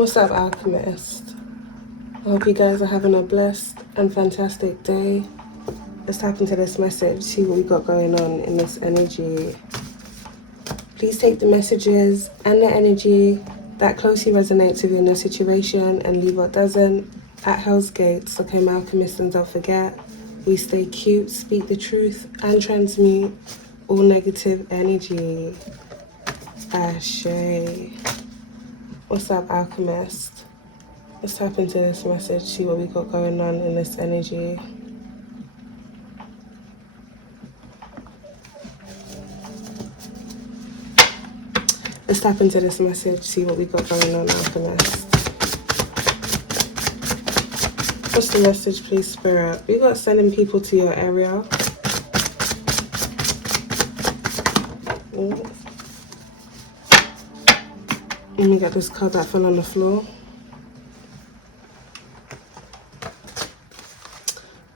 What's up, Alchemist? I hope you guys are having a blessed and fantastic day. Let's tap into this message, see what we got going on in this energy. Please take the messages and the energy that closely resonates with you in your situation and leave what doesn't at Hell's Gates. Okay, my alchemists, and don't forget, we stay cute, speak the truth, and transmute all negative energy. Ashe. What's up, Alchemist? Let's tap into this message, see what we got going on in this energy. Let's tap into this message, see what we got going on, Alchemist. What's the message, please, Spirit? We got sending people to your area. Ooh. Let me get this card that fell on the floor.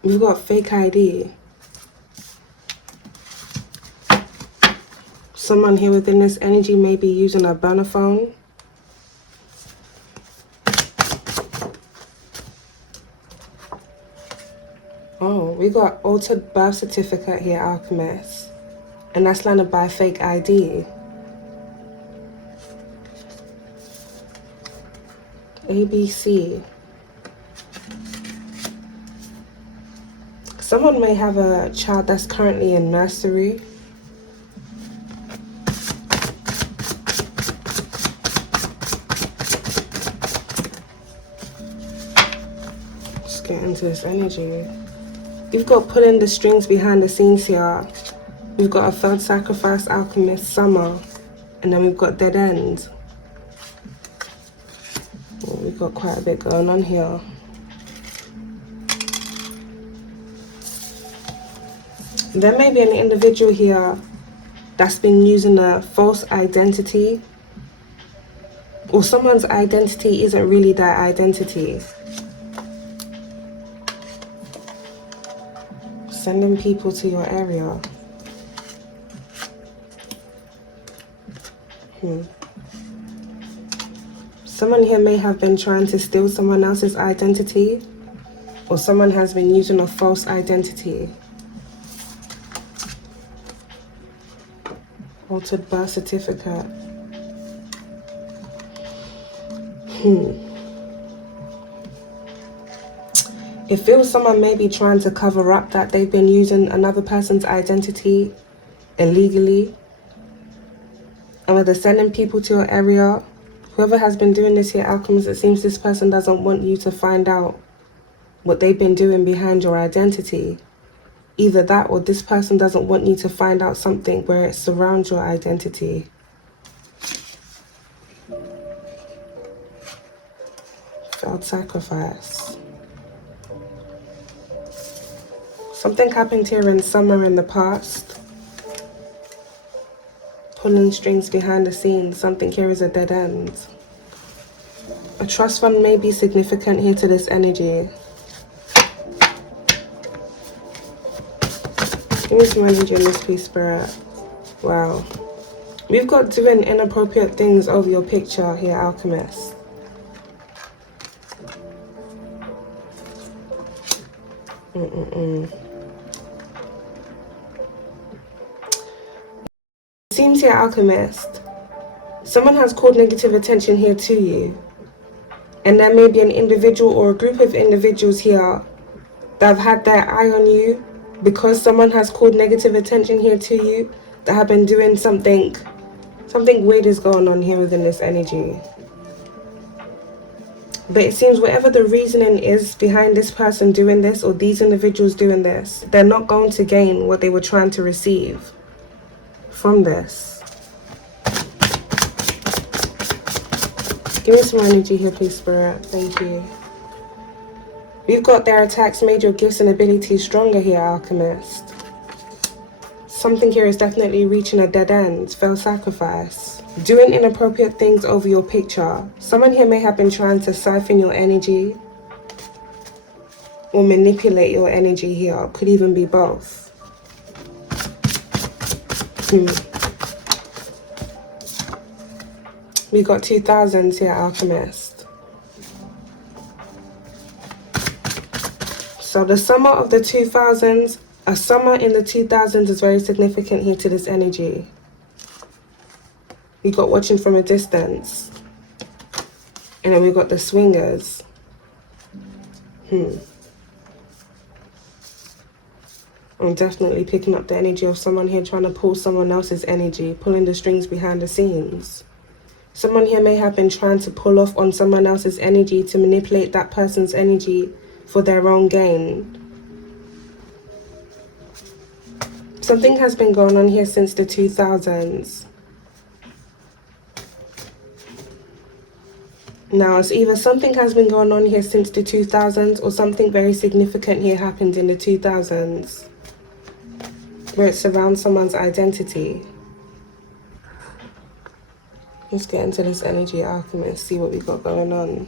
We've got fake ID. Someone here within this energy may be using a burner phone. Oh, we got altered birth certificate here, Alchemist. And that's landed by fake ID. ABC. Someone may have a child that's currently in nursery. Let's get into this energy. We've got pulling the strings behind the scenes here. We've got a failed sacrifice, Alchemist, summer. And then we've got dead end. Well, we've got quite a bit going on here. There may be an individual here that's been using a false identity, or someone's identity isn't really their identity. Sending people to your area. Someone here may have been trying to steal someone else's identity, or someone has been using a false identity. Altered birth certificate. It feels someone may be trying to cover up that they've been using another person's identity illegally. And with the sending people to your area, whoever has been doing this here, Alchemist, it seems this person doesn't want you to find out what they've been doing behind your identity. Either that, or this person doesn't want you to find out something where it surrounds your identity. Failed sacrifice. Something happened here in summer in the past. Pulling strings behind the scenes. Something here is a dead end. A trust fund may be significant here to this energy. Give me some energy in this, please, Spirit. Wow. We've got doing inappropriate things over your picture here, Alchemist. Seems here, Alchemist, someone has called negative attention here to you. And there may be an individual or a group of individuals here that have had their eye on you because someone has called negative attention here to you, that have been doing something weird is going on here within this energy. But it seems whatever the reasoning is behind this person doing this, or these individuals doing this, they're not going to gain what they were trying to receive from this. Give me some energy here, please, Spirit. Thank you. We've got their attacks made your gifts and abilities stronger here, Alchemist. Something here is definitely reaching a dead end. Failed sacrifice. Doing inappropriate things over your picture. Someone here may have been trying to siphon your energy or manipulate your energy here. Could even be both. We got 2000s here, Alchemist. So the summer of the 2000s, a summer in the 2000s is very significant here to this energy. We got watching from a distance. And then we got the swingers. I'm definitely picking up the energy of someone here trying to pull someone else's energy, pulling the strings behind the scenes. Someone here may have been trying to pull off on someone else's energy to manipulate that person's energy for their own gain. Something has been going on here since the 2000s. Now, it's either something has been going on here since the 2000s or something very significant here happened in the 2000s where it surrounds someone's identity. Let's get into this energy, Alchemist, see what we got going on.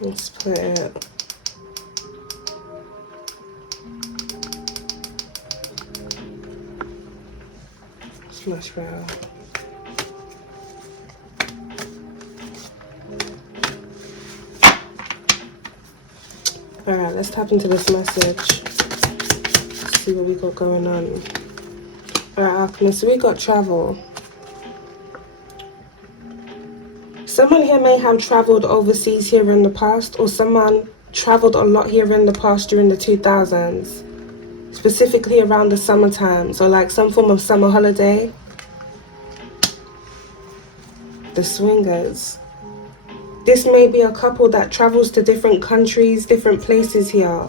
Let's put it. Smash roll. Alright, let's tap into this message. See what we got going on. Alright, Alchemist, so we got travel. Someone here may have traveled overseas here in the past, or someone traveled a lot here in the past during the 2000s, specifically around the summertime, so like some form of summer holiday. The swingers. This may be a couple that travels to different countries, different places here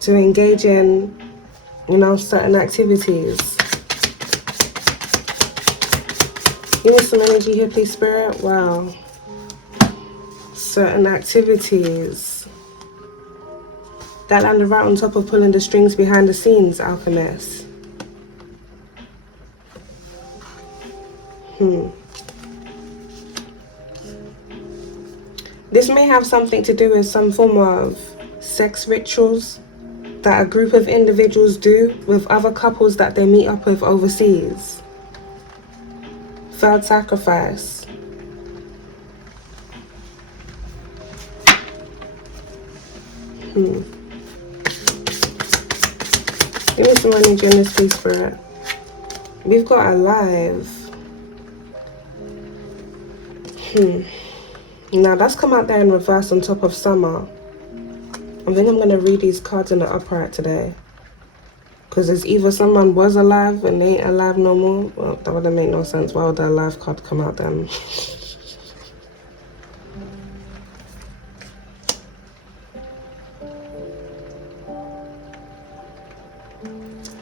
to engage in, you know, certain activities. Give me some energy here, please, Spirit. Wow. Certain activities. That landed right on top of pulling the strings behind the scenes, Alchemist. This may have something to do with some form of sex rituals that a group of individuals do with other couples that they meet up with overseas. Failed sacrifice. Give me some energy in this piece, Spirit. We've got alive. Now that's come out there in reverse on top of summer. I think I'm going to read these cards in the upright today. Because it's either someone was alive and they ain't alive no more. Well, that wouldn't make no sense. Why would the alive card come out then?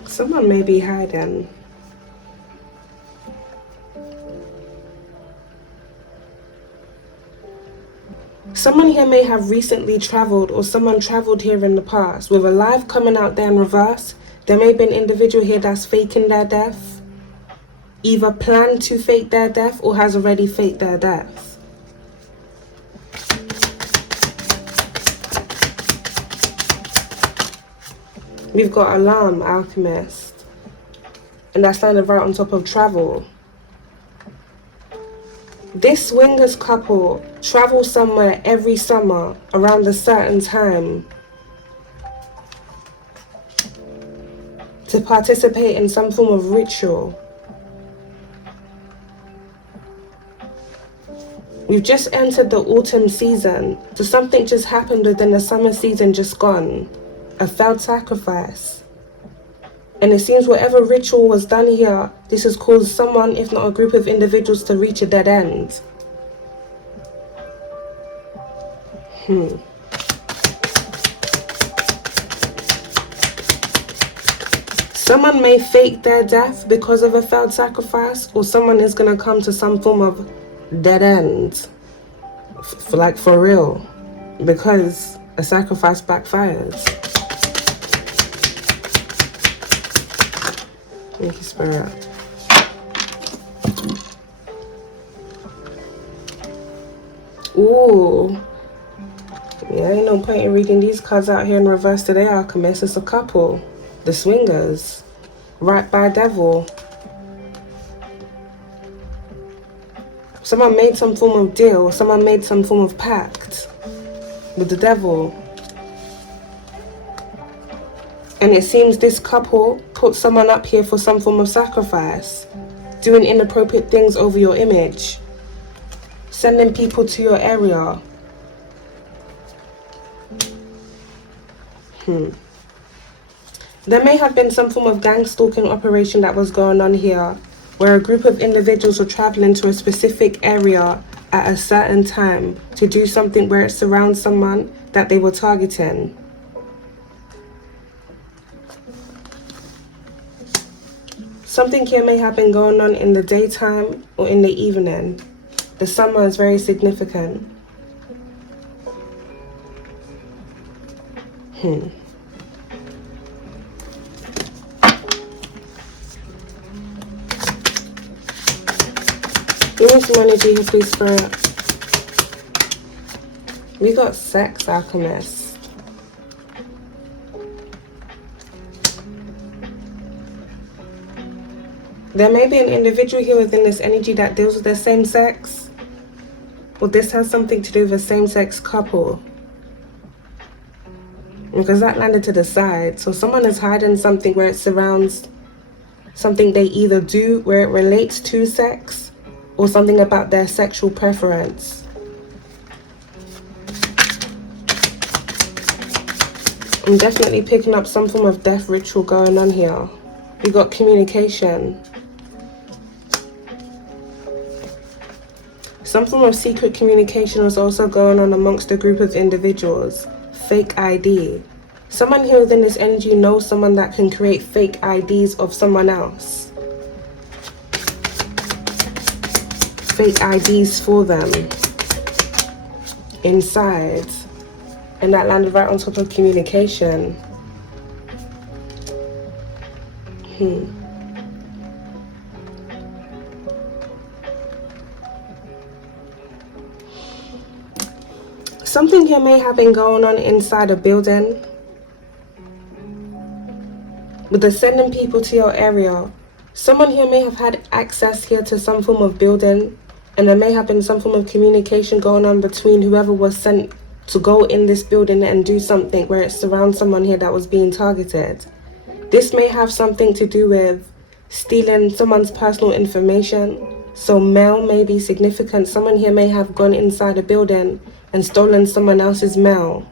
Someone may be hiding. Someone here may have recently traveled, or someone traveled here in the past. With a live coming out there in reverse, there may be an individual here that's faking their death. Either planned to fake their death or has already faked their death. We've got alarm, Alchemist. And that's landed right on top of travel. This swingers couple travels somewhere every summer around a certain time to participate in some form of ritual. We've just entered the autumn season, so something just happened within the summer season just gone. A failed sacrifice. And it seems whatever ritual was done here, this has caused someone, if not a group of individuals, to reach a dead end. Someone may fake their death because of a failed sacrifice, or someone is going to come to some form of dead end. For real. Because a sacrifice backfires. Thank you, Spirit. Ooh. Yeah, ain't no point in reading these cards out here in reverse today, Alchemist. It's a couple. The swingers. Right by devil. Someone made some form of deal. Someone made some form of pact with the devil. And it seems this couple put someone up here for some form of sacrifice. Doing inappropriate things over your image. Sending people to your area. There may have been some form of gang stalking operation that was going on here, where a group of individuals were traveling to a specific area at a certain time to do something where it surrounds someone that they were targeting. Something here may have been going on in the daytime or in the evening. The summer is very significant. Give me some energy here, please, Spirit. We got sex, Alchemist. There may be an individual here within this energy that deals with the same sex. Or this has something to do with a same-sex couple. Because that landed to the side. So someone is hiding something where it surrounds something they either do where it relates to sex or something about their sexual preference. I'm definitely picking up some form of death ritual going on here. We got communication. Some form of secret communication was also going on amongst a group of individuals. Fake ID. Someone here within this energy knows someone that can create fake IDs of someone else. Fake IDs for them. Inside. And that landed right on top of communication. Something here may have been going on inside a building. With the sending people to your area. Someone here may have had access here to some form of building. And there may have been some form of communication going on between whoever was sent to go in this building and do something where it surrounds someone here that was being targeted. This may have something to do with stealing someone's personal information. So mail may be significant. Someone here may have gone inside a building and stolen someone else's mail.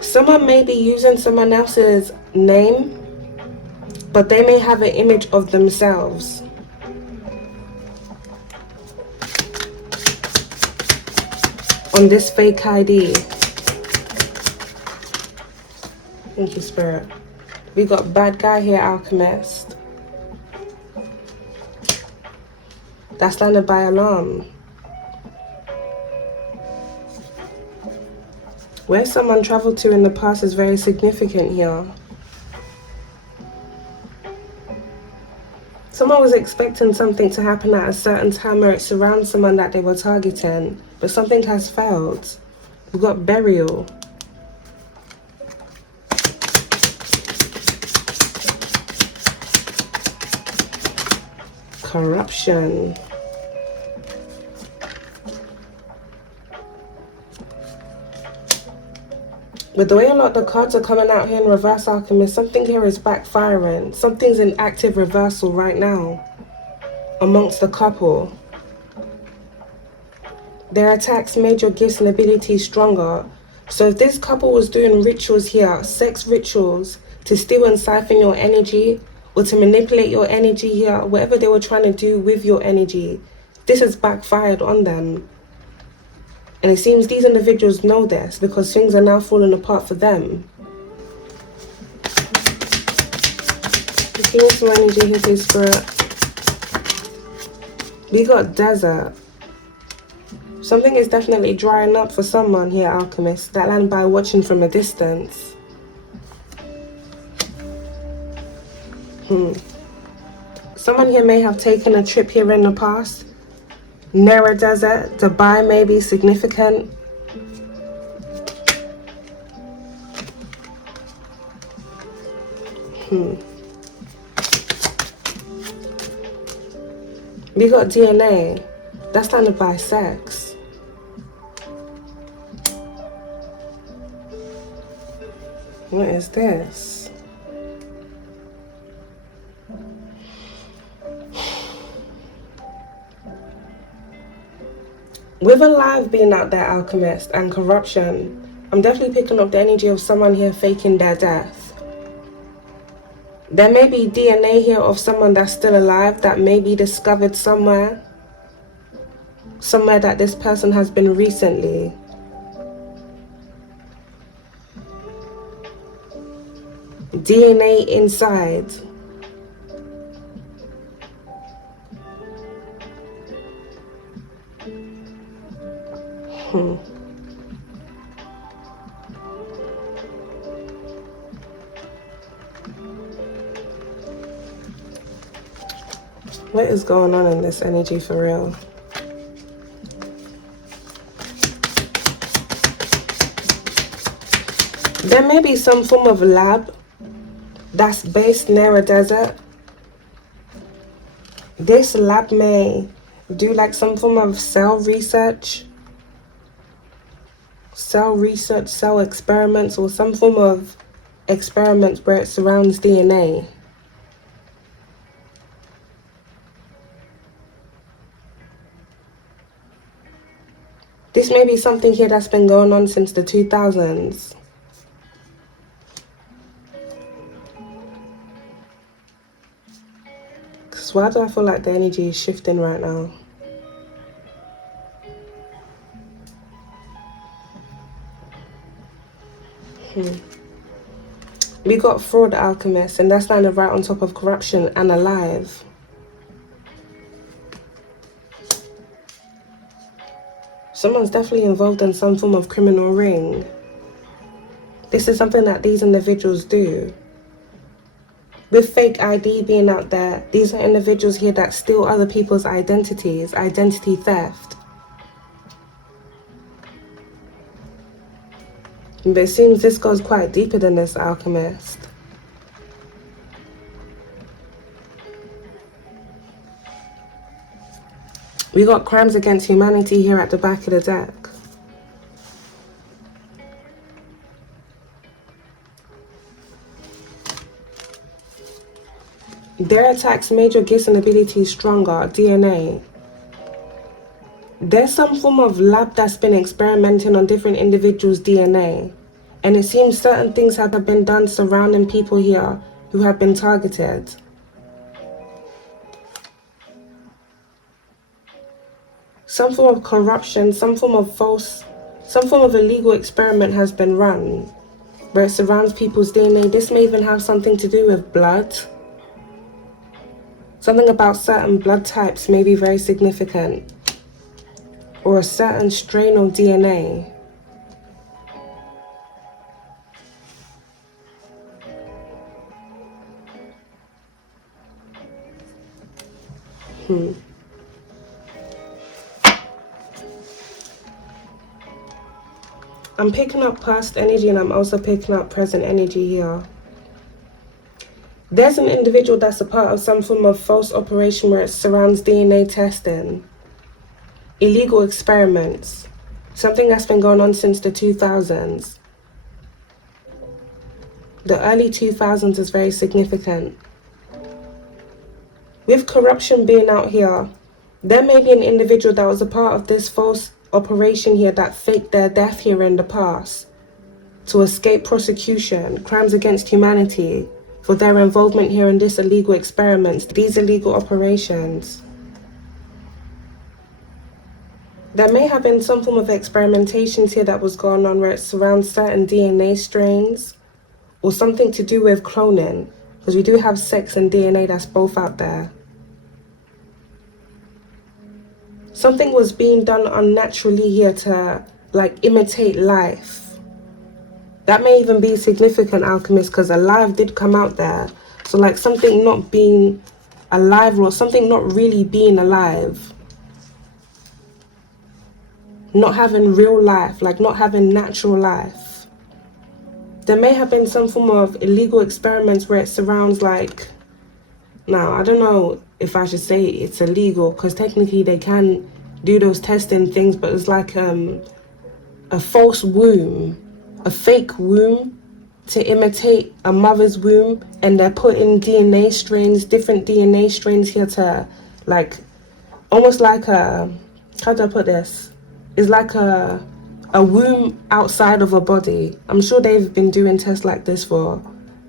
Someone may be using someone else's name, but they may have an image of themselves. On this fake ID. Thank you, Spirit. We got bad guy here, Alchemist. That's landed by alarm. Where someone traveled to in the past is very significant here. Someone was expecting something to happen at a certain time where it surrounds someone that they were targeting, but something has failed. We've got burial. Corruption. With the way a lot of the cards are coming out here in reverse, Alchemist, something here is backfiring. Something's in active reversal right now amongst the couple. Their attacks made your gifts and abilities stronger. So if this couple was doing rituals here, sex rituals, to steal and siphon your energy, or to manipulate your energy here, whatever they were trying to do with your energy, this has backfired on them. And it seems these individuals know this because things are now falling apart for them. Give me some energy here, please, Spirit. We got desert. Something is definitely drying up for someone here, Alchemist. That land by watching from a distance. Someone here may have taken a trip here in the past. Near a desert, Dubai may be significant. We got DNA. That's standard by sex. What is this? With a live being out there, alchemist, and corruption, I'm definitely picking up the energy of someone here faking their death. There may be DNA here of someone that's still alive that may be discovered somewhere. Somewhere that this person has been recently. DNA inside. What is going on in this energy for real? There may be some form of lab that's based near a desert. This lab may do like some form of cell research, cell experiments, or some form of experiments where it surrounds DNA. This may be something here that's been going on since the 2000s. Because why do I feel like the energy is shifting right now? We got fraud alchemist, and that's kind of right on top of corruption and alive. Someone's definitely involved in some form of criminal ring. This is something that these individuals do. With fake ID being out there, these are individuals here that steal other people's identities, identity theft. But it seems this goes quite deeper than this, alchemist. We got crimes against humanity here at the back of the deck. Their attacks made your gifts and abilities stronger, DNA. There's some form of lab that's been experimenting on different individuals' DNA. And it seems certain things have been done surrounding people here who have been targeted. Some form of corruption, some form of illegal experiment has been run where it surrounds people's DNA. This may even have something to do with blood. Something about certain blood types may be very significant, or a certain strain of DNA. I'm picking up past energy, and I'm also picking up present energy here. There's an individual that's a part of some form of false operation where it surrounds DNA testing, illegal experiments, something that's been going on since the 2000s. The early 2000s is very significant. With corruption being out here, there may be an individual that was a part of this false operation here that faked their death here in the past to escape prosecution, crimes against humanity, for their involvement here in this illegal experiments, these illegal operations. There may have been some form of experimentations here that was going on where it surrounds certain DNA strains or something to do with cloning, because we do have sex and DNA that's both out there. Something was being done unnaturally here to imitate life. That may even be significant, alchemist, because alive did come out there. So like something not being alive, or something not really being alive. Not having real life, like not having natural life. There may have been some form of illegal experiments where it surrounds like, now I don't know if I should say it's illegal, because technically they can do those testing things, but it's like a false womb, a fake womb to imitate a mother's womb, and they're putting DNA strains, different DNA strains here to like, almost like a, how do I put this? It's like a womb outside of a body. I'm sure they've been doing tests like this for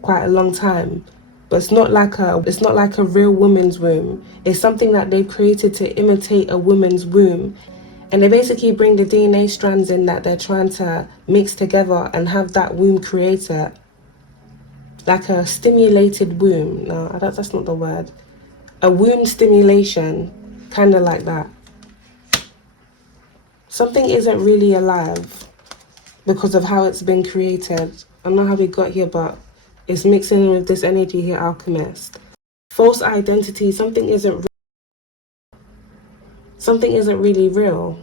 quite a long time, but it's not like a real woman's womb. It's something that they've created to imitate a woman's womb. And they basically bring the DNA strands in that they're trying to mix together and have that womb created. Like a stimulated womb. No, that's not the word. A womb stimulation, kind of like that. Something isn't really alive because of how it's been created. I don't know how we got here, but it's mixing with this energy here, Alchemist. False identity, something isn't really real.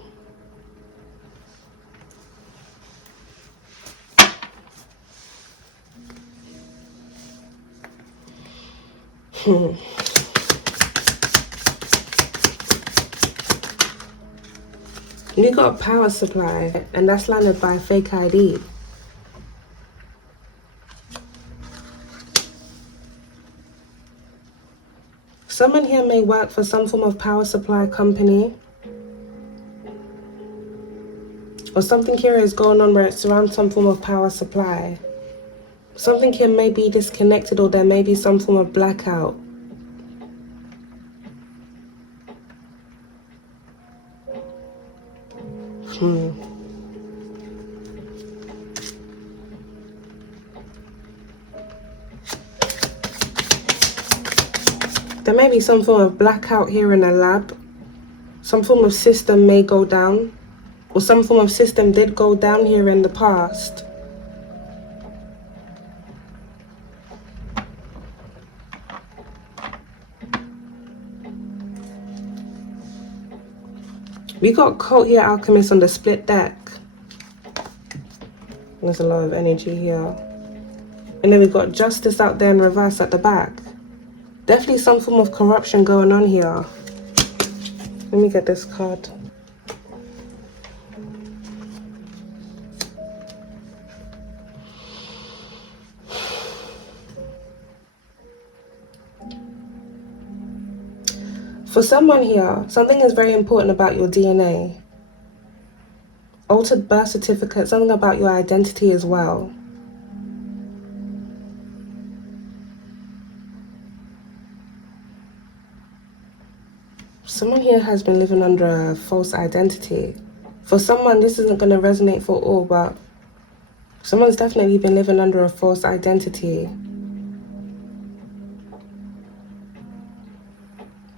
We got a power supply, and that's landed by fake ID. Someone here may work for some form of power supply company, or something here is going on where it surrounds some form of power supply. Something here may be disconnected, or there may be some form of blackout. There may be some form of blackout here in a lab. Some form of system may go down, or some form of system did go down here in the past. We got cult here, Alchemist, on the split deck. There's a lot of energy here. And then we got justice out there in reverse at the back. Definitely some form of corruption going on here. Let me get this card. For someone here, something is very important about your DNA. Altered birth certificate, something about your identity as well. Someone here has been living under a false identity. For someone, this isn't going to resonate for all, but someone's definitely been living under a false identity.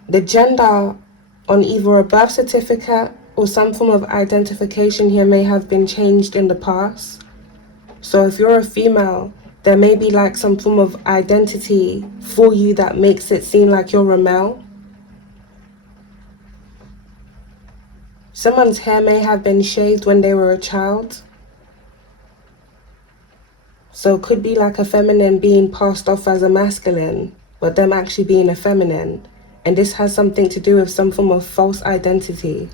The gender on either a birth certificate or some form of identification here may have been changed in the past. So if you're a female, there may be like some form of identity for you that makes it seem like you're a male. Someone's hair may have been shaved when they were a child. So it could be like a feminine being passed off as a masculine, but them actually being a feminine. And this has something to do with some form of false identity.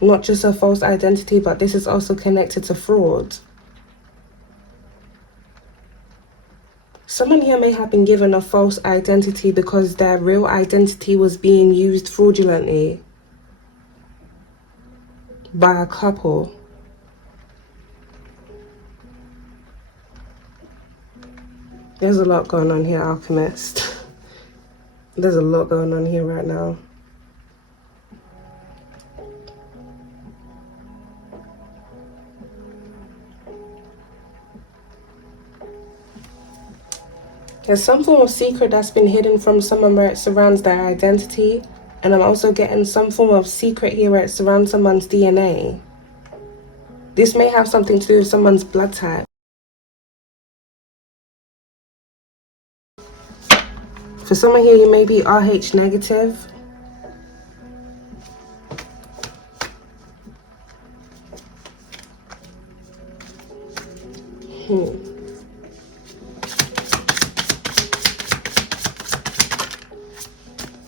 Not just a false identity, but this is also connected to fraud. Someone here may have been given a false identity because their real identity was being used fraudulently by a couple. There's a lot going on here, Alchemist. There's a lot going on here right now. There's some form of secret that's been hidden from someone where it surrounds their identity. And I'm also getting some form of secret here where it surrounds someone's DNA. This may have something to do with someone's blood type. For someone here, you may be RH negative.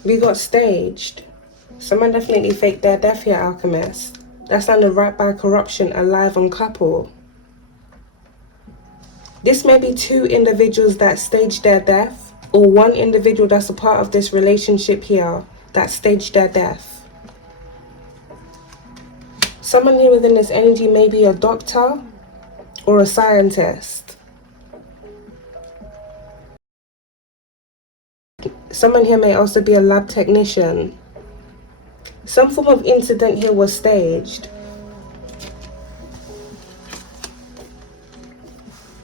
We got staged. Someone definitely faked their death here, Alchemist. That's sounded right by corruption, alive and couple. This may be two individuals that staged their death, or one individual that's a part of this relationship here that staged their death. Someone here within this energy may be a doctor or a scientist. Someone here may also be a lab technician. Some form of incident here was staged.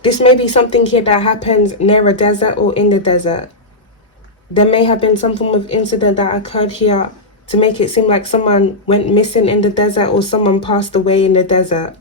This may be something here that happens near a desert or in the desert. There may have been some form of incident that occurred here to make it seem like someone went missing in the desert or someone passed away in the desert.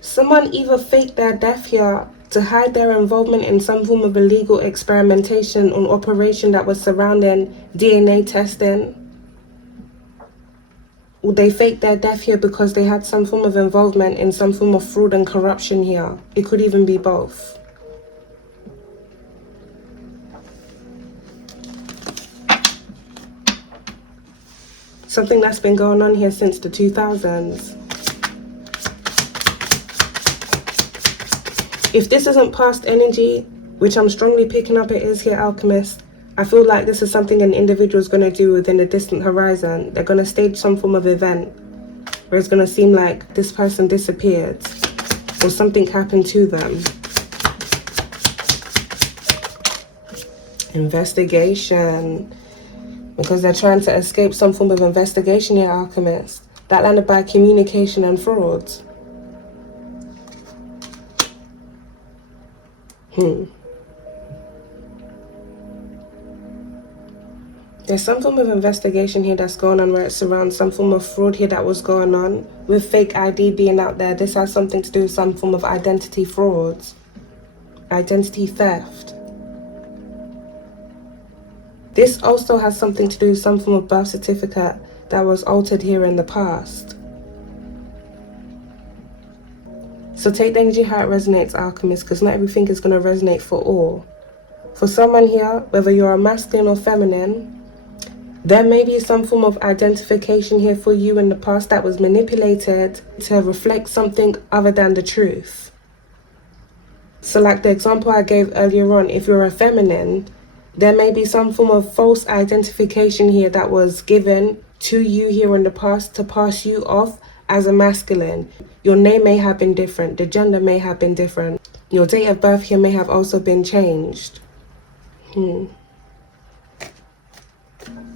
Someone either faked their death here to hide their involvement in some form of illegal experimentation or operation that was surrounding DNA testing. Or they faked their death here because they had some form of involvement in some form of fraud and corruption here. It could even be both. Something that's been going on here since the 2000s. If this isn't past energy, which I'm strongly picking up it is here, Alchemist, I feel like this is something an individual is going to do within the distant horizon. They're going to stage some form of event where it's going to seem like this person disappeared or something happened to them. Investigation. Because they're trying to escape some form of investigation here, Alchemist. That landed by communication and fraud. There's some form of investigation here that's going on where it surrounds some form of fraud here that was going on. With fake ID being out there, this has something to do with some form of identity fraud. Identity theft. This also has something to do with some form of birth certificate that was altered here in the past. So take the energy how it resonates, Alchemist, because not everything is going to resonate for all. For someone here, whether you're a masculine or feminine, there may be some form of identification here for you in the past that was manipulated to reflect something other than the truth. So like the example I gave earlier on, if you're a feminine, there may be some form of false identification here that was given to you here in the past to pass you off as a masculine. Your name may have been different, the gender may have been different. Your date of birth here may have also been changed.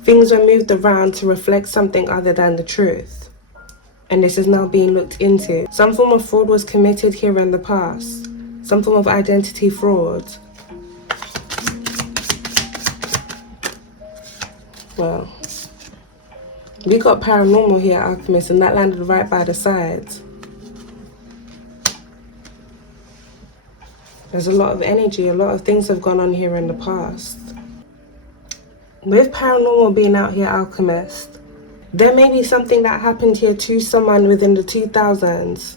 Things were moved around to reflect something other than the truth. And this is now being looked into. Some form of fraud was committed here in the past. Some form of identity fraud. Well, we got paranormal here, Alchemist, and that landed right by the sides. There's a lot of energy, a lot of things have gone on here in the past. With paranormal being out here, Alchemist, there may be something that happened here to someone within the 2000s.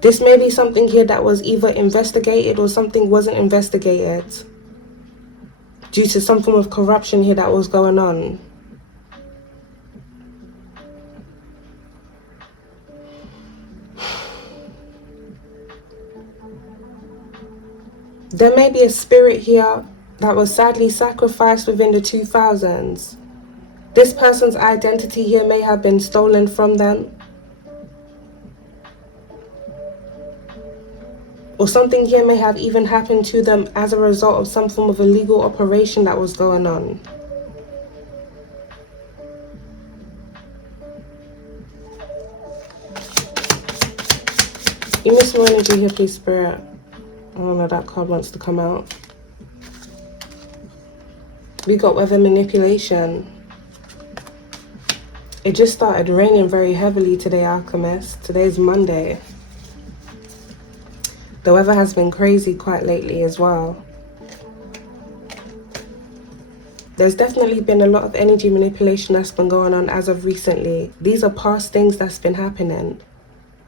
This may be something here that was either investigated or something wasn't investigated due to some form of corruption here that was going on. There may be a spirit here that was sadly sacrificed within the 2000s. This person's identity here may have been stolen from them. Or something here may have even happened to them as a result of some form of illegal operation that was going on. Give me some more energy here, please, Spirit. I don't know, that card wants to come out. We got weather manipulation. It just started raining very heavily today, Alchemist. Today's Monday. The weather has been crazy quite lately as well. There's definitely been a lot of energy manipulation that's been going on as of recently. These are past things that's been happening.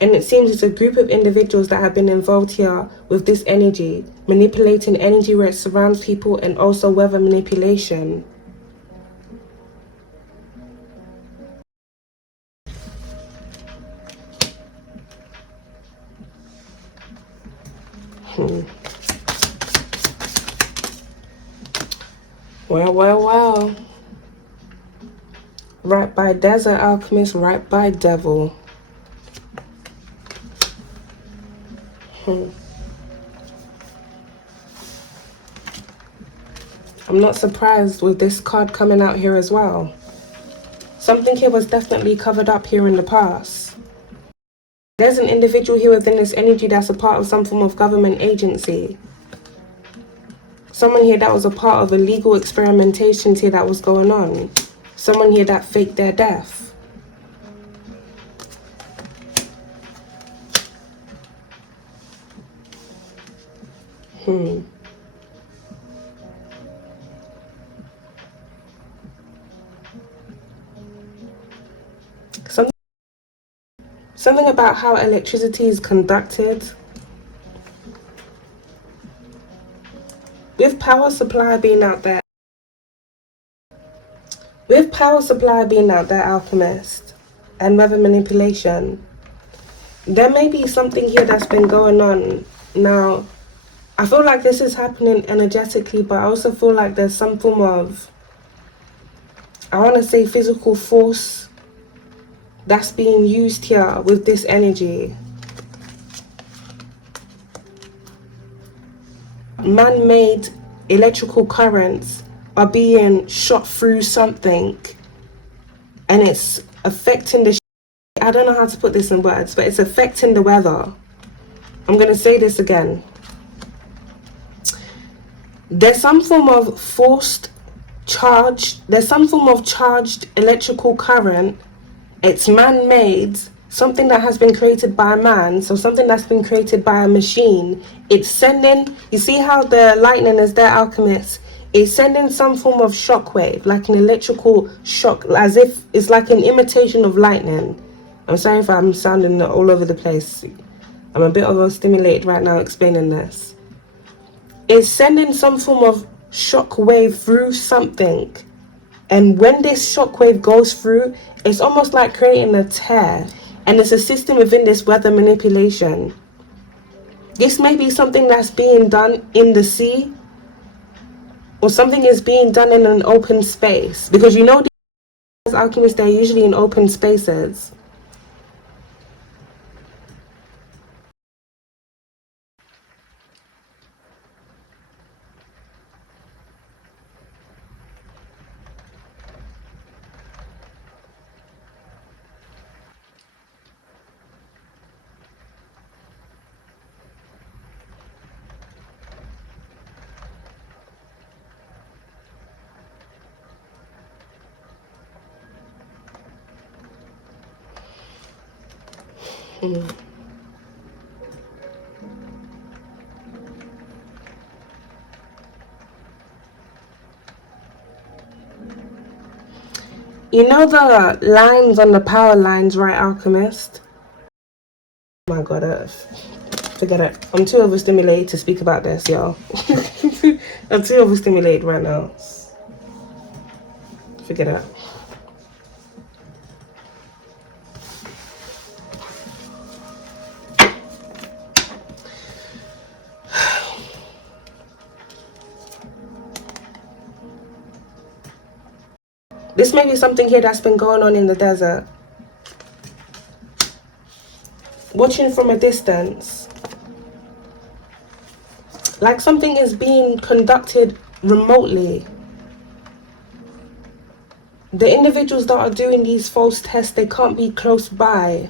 And it seems it's a group of individuals that have been involved here with this energy, manipulating energy where it surrounds people, and also weather manipulation. Well. Right by desert, Alchemist, right by devil. I'm not surprised with this card coming out here as well. Something here was definitely covered up here in the past. There's an individual here within this energy that's a part of some form of government agency. Someone here that was a part of illegal experimentations here that was going on. Someone here that faked their death. Something about how electricity is conducted. With power supply being out there. Alchemist, and weather manipulation, there may be something here that's been going on. Now, I feel like this is happening energetically, but I also feel like there's some form of, I want to say, physical force that's being used here with this energy. Man-made electrical currents are being shot through something, and it's affecting the I don't know how to put this in words, but it's affecting the weather. I'm going to say this again. There's some form of charged electrical current. It's man-made, something that has been created by man, so something that's been created by a machine. It's sending, you see how the lightning is there, Alchemist? It's sending some form of shockwave, like an electrical shock, as if it's like an imitation of lightning. I'm sorry if I'm sounding all over the place. I'm a bit overstimulated right now explaining this. It's sending some form of shockwave through something. And when this shockwave goes through, it's almost like creating a tear. And it's assisting within this weather manipulation. This may be something that's being done in the sea, or something is being done in an open space. Because you know these alchemists, they're usually in open spaces. You know the lines on the power lines, right, Alchemist? Oh my god, forget it. I'm too overstimulated to speak about this, y'all. I'm too overstimulated right now. Forget it. This may be something here that's been going on in the desert. Watching from a distance. Like something is being conducted remotely. The individuals that are doing these false tests, they can't be close by.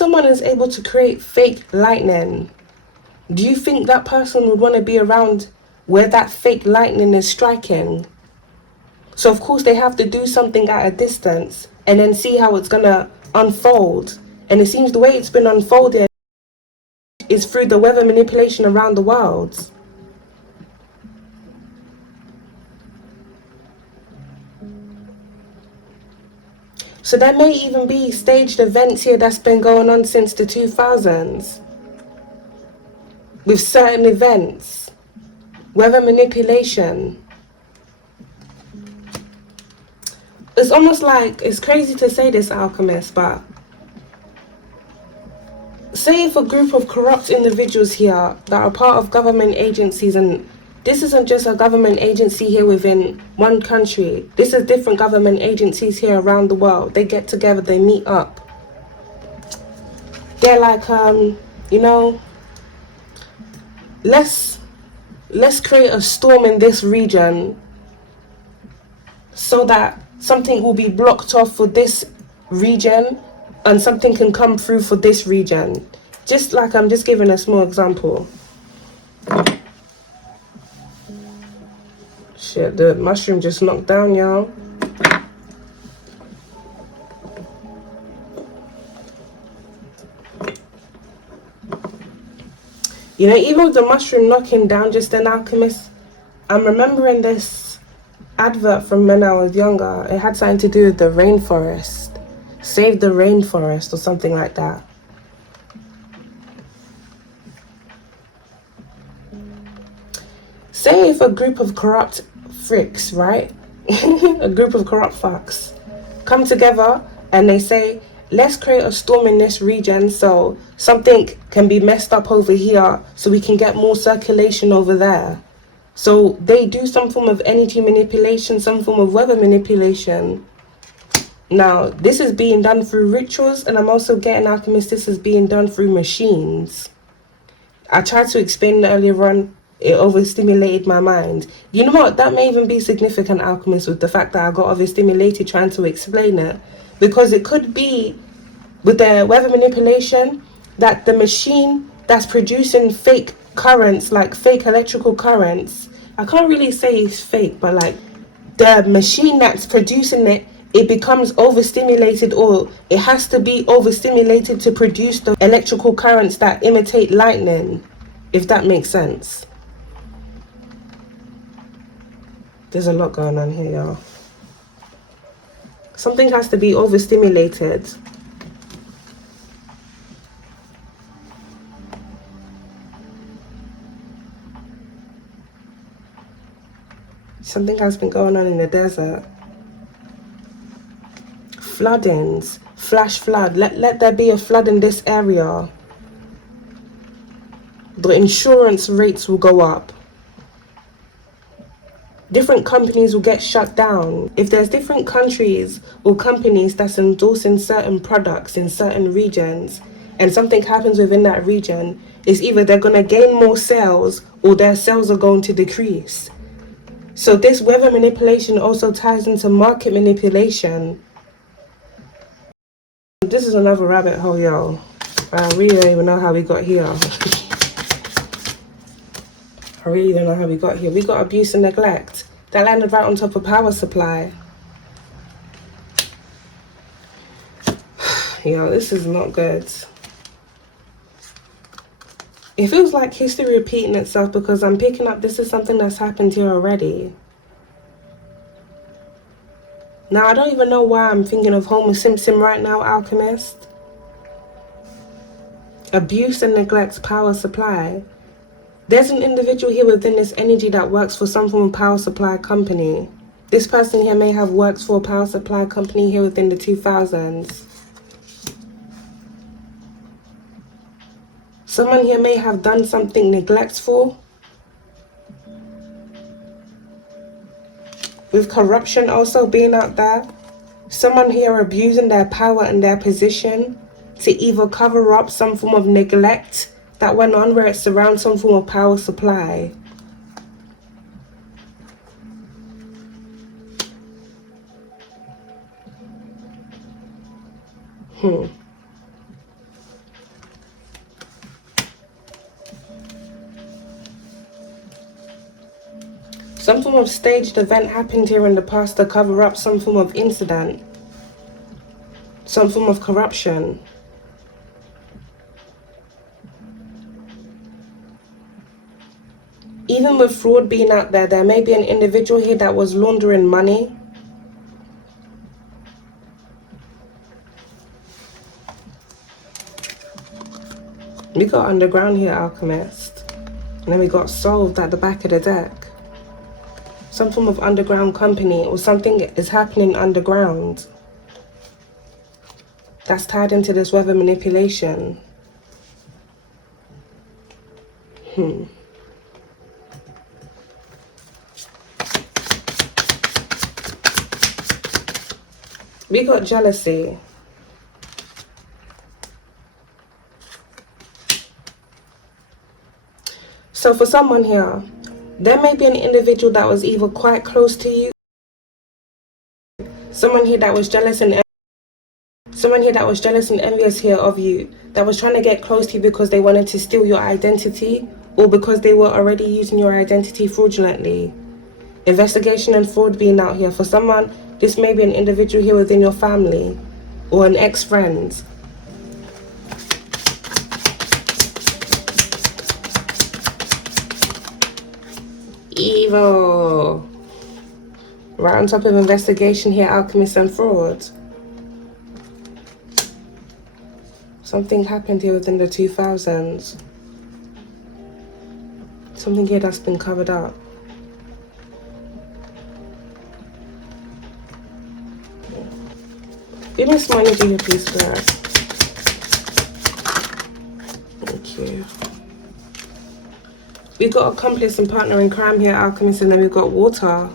someone is able to create fake lightning, do you think that person would want to be around where that fake lightning is striking? So of course they have to do something at a distance and then see how it's gonna unfold. And it seems the way it's been unfolding is through the weather manipulation around the world. So there may even be staged events here that's been going on since the 2000s. With certain events. Weather manipulation. It's almost like, it's crazy to say this, alchemist, but say if a group of corrupt individuals here that are part of government agencies, and this isn't just a government agency here within one country, this is different government agencies here around the world. They get together, they meet up. They're like, you know, let's create a storm in this region so that something will be blocked off for this region and something can come through for this region. Just like, I'm just giving a small example. Shit, the mushroom just knocked down, y'all. You know, even with the mushroom knocking down just an alchemist, I'm remembering this advert from when I was younger. It had something to do with the rainforest. Save the rainforest or something like that. Say if a group of corrupt freaks, right? A group of corrupt fucks come together and they say, let's create a storm in this region so something can be messed up over here so we can get more circulation over there. So they do some form of energy manipulation, some form of weather manipulation. Now, this is being done through rituals, and I'm also getting, alchemist, this is being done through machines. I tried to explain it earlier on, it overstimulated my mind. You know what, that may even be significant, alchemist, with the fact that I got overstimulated trying to explain it. Because it could be, with the weather manipulation, that the machine that's producing fake currents, like fake electrical currents, I can't really say it's fake, but like the machine that's producing it, it becomes overstimulated, or it has to be overstimulated to produce the electrical currents that imitate lightning, if that makes sense. There's a lot going on here, y'all. Something has to be overstimulated. Something has been going on in the desert. Floodings, flash flood. Let there be a flood in this area. The insurance rates will go up. Different companies will get shut down. If there's different countries or companies that's endorsing certain products in certain regions and something happens within that region, it's either they're going to gain more sales or their sales are going to decrease. So this weather manipulation also ties into market manipulation. This is another rabbit hole, y'all. I really don't even know how we got here. I really don't know how we got here. We got abuse and neglect. That landed right on top of power supply. Yo, this is not good. It feels like history repeating itself because I'm picking up this is something that's happened here already. Now, I don't even know why I'm thinking of Homer Simpson right now, alchemist. Abuse and neglect, power supply. There's an individual here within this energy that works for some form of power supply company. This person here may have worked for a power supply company here within the 2000s. Someone here may have done something neglectful. With corruption also being out there. Someone here abusing their power and their position to either cover up some form of neglect that went on where it surrounds some form of power supply. Some form of staged event happened here in the past to cover up some form of incident, some form of corruption. Even with fraud being out there, there may be an individual here that was laundering money. We got underground here, Alchemist. And then we got solved at the back of the deck. Some form of underground company or something is happening underground that's tied into this weather manipulation. We got jealousy. So for someone here, there may be an individual that was either quite close to you, someone here that was jealous and envious here of you, that was trying to get close to you because they wanted to steal your identity or because they were already using your identity fraudulently. Investigation and fraud being out here. For someone, this may be an individual here within your family or an ex-friend. Evil. Right on top of investigation here, alchemist and fraud. Something happened here within the 2000s. Something here that's been covered up. Give me some energy here, please, Spirit. Thank you. We got accomplice and partner in crime here, alchemist, and then we've got water.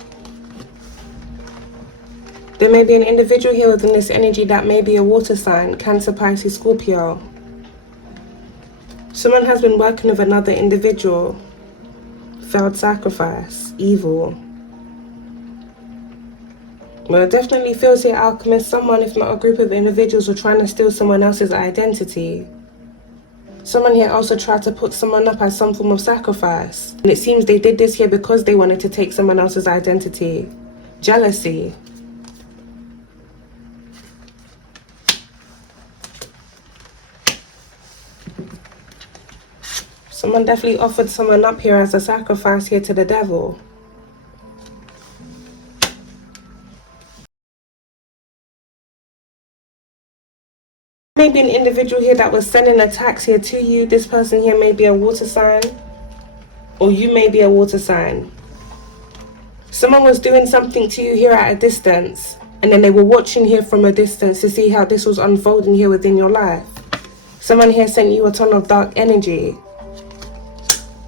There may be an individual here within this energy that may be a water sign, Cancer, Pisces, Scorpio. Someone has been working with another individual. Failed sacrifice, evil. Well, it definitely feels here, alchemist, someone, if not a group of individuals, were trying to steal someone else's identity. Someone here also tried to put someone up as some form of sacrifice. And it seems they did this here because they wanted to take someone else's identity. Jealousy. Someone definitely offered someone up here as a sacrifice here to the devil. Maybe an individual here that was sending attacks here to you. This person here may be a water sign, or you may be a water sign. Someone was doing something to you here at a distance, and then they were watching here from a distance to see how this was unfolding here within your life. Someone here sent you a ton of dark energy.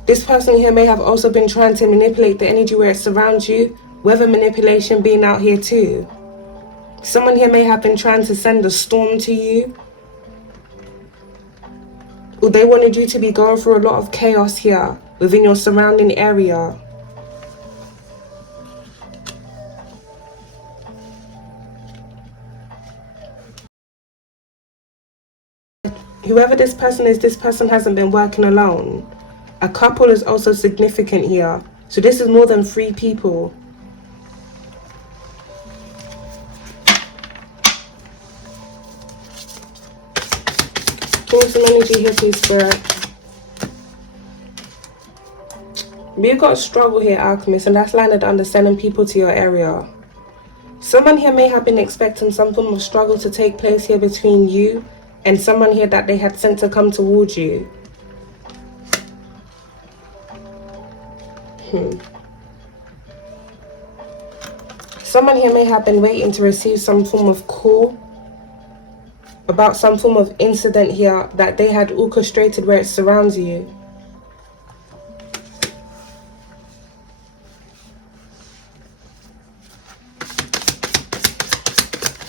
This person here may have also been trying to manipulate the energy where it surrounds you, weather manipulation being out here too. Someone here may have been trying to send a storm to you, or they wanted you to be going through a lot of chaos here within your surrounding area. Whoever this person hasn't been working alone. A couple is also significant here. So this is more than 3 people. Give me some energy here, please, Spirit. We've got a struggle here, alchemist, and that's landed under sending people to your area. Someone here may have been expecting some form of struggle to take place here between you and someone here that they had sent to come towards you. Someone here may have been waiting to receive some form of call about some form of incident here that they had orchestrated where it surrounds you.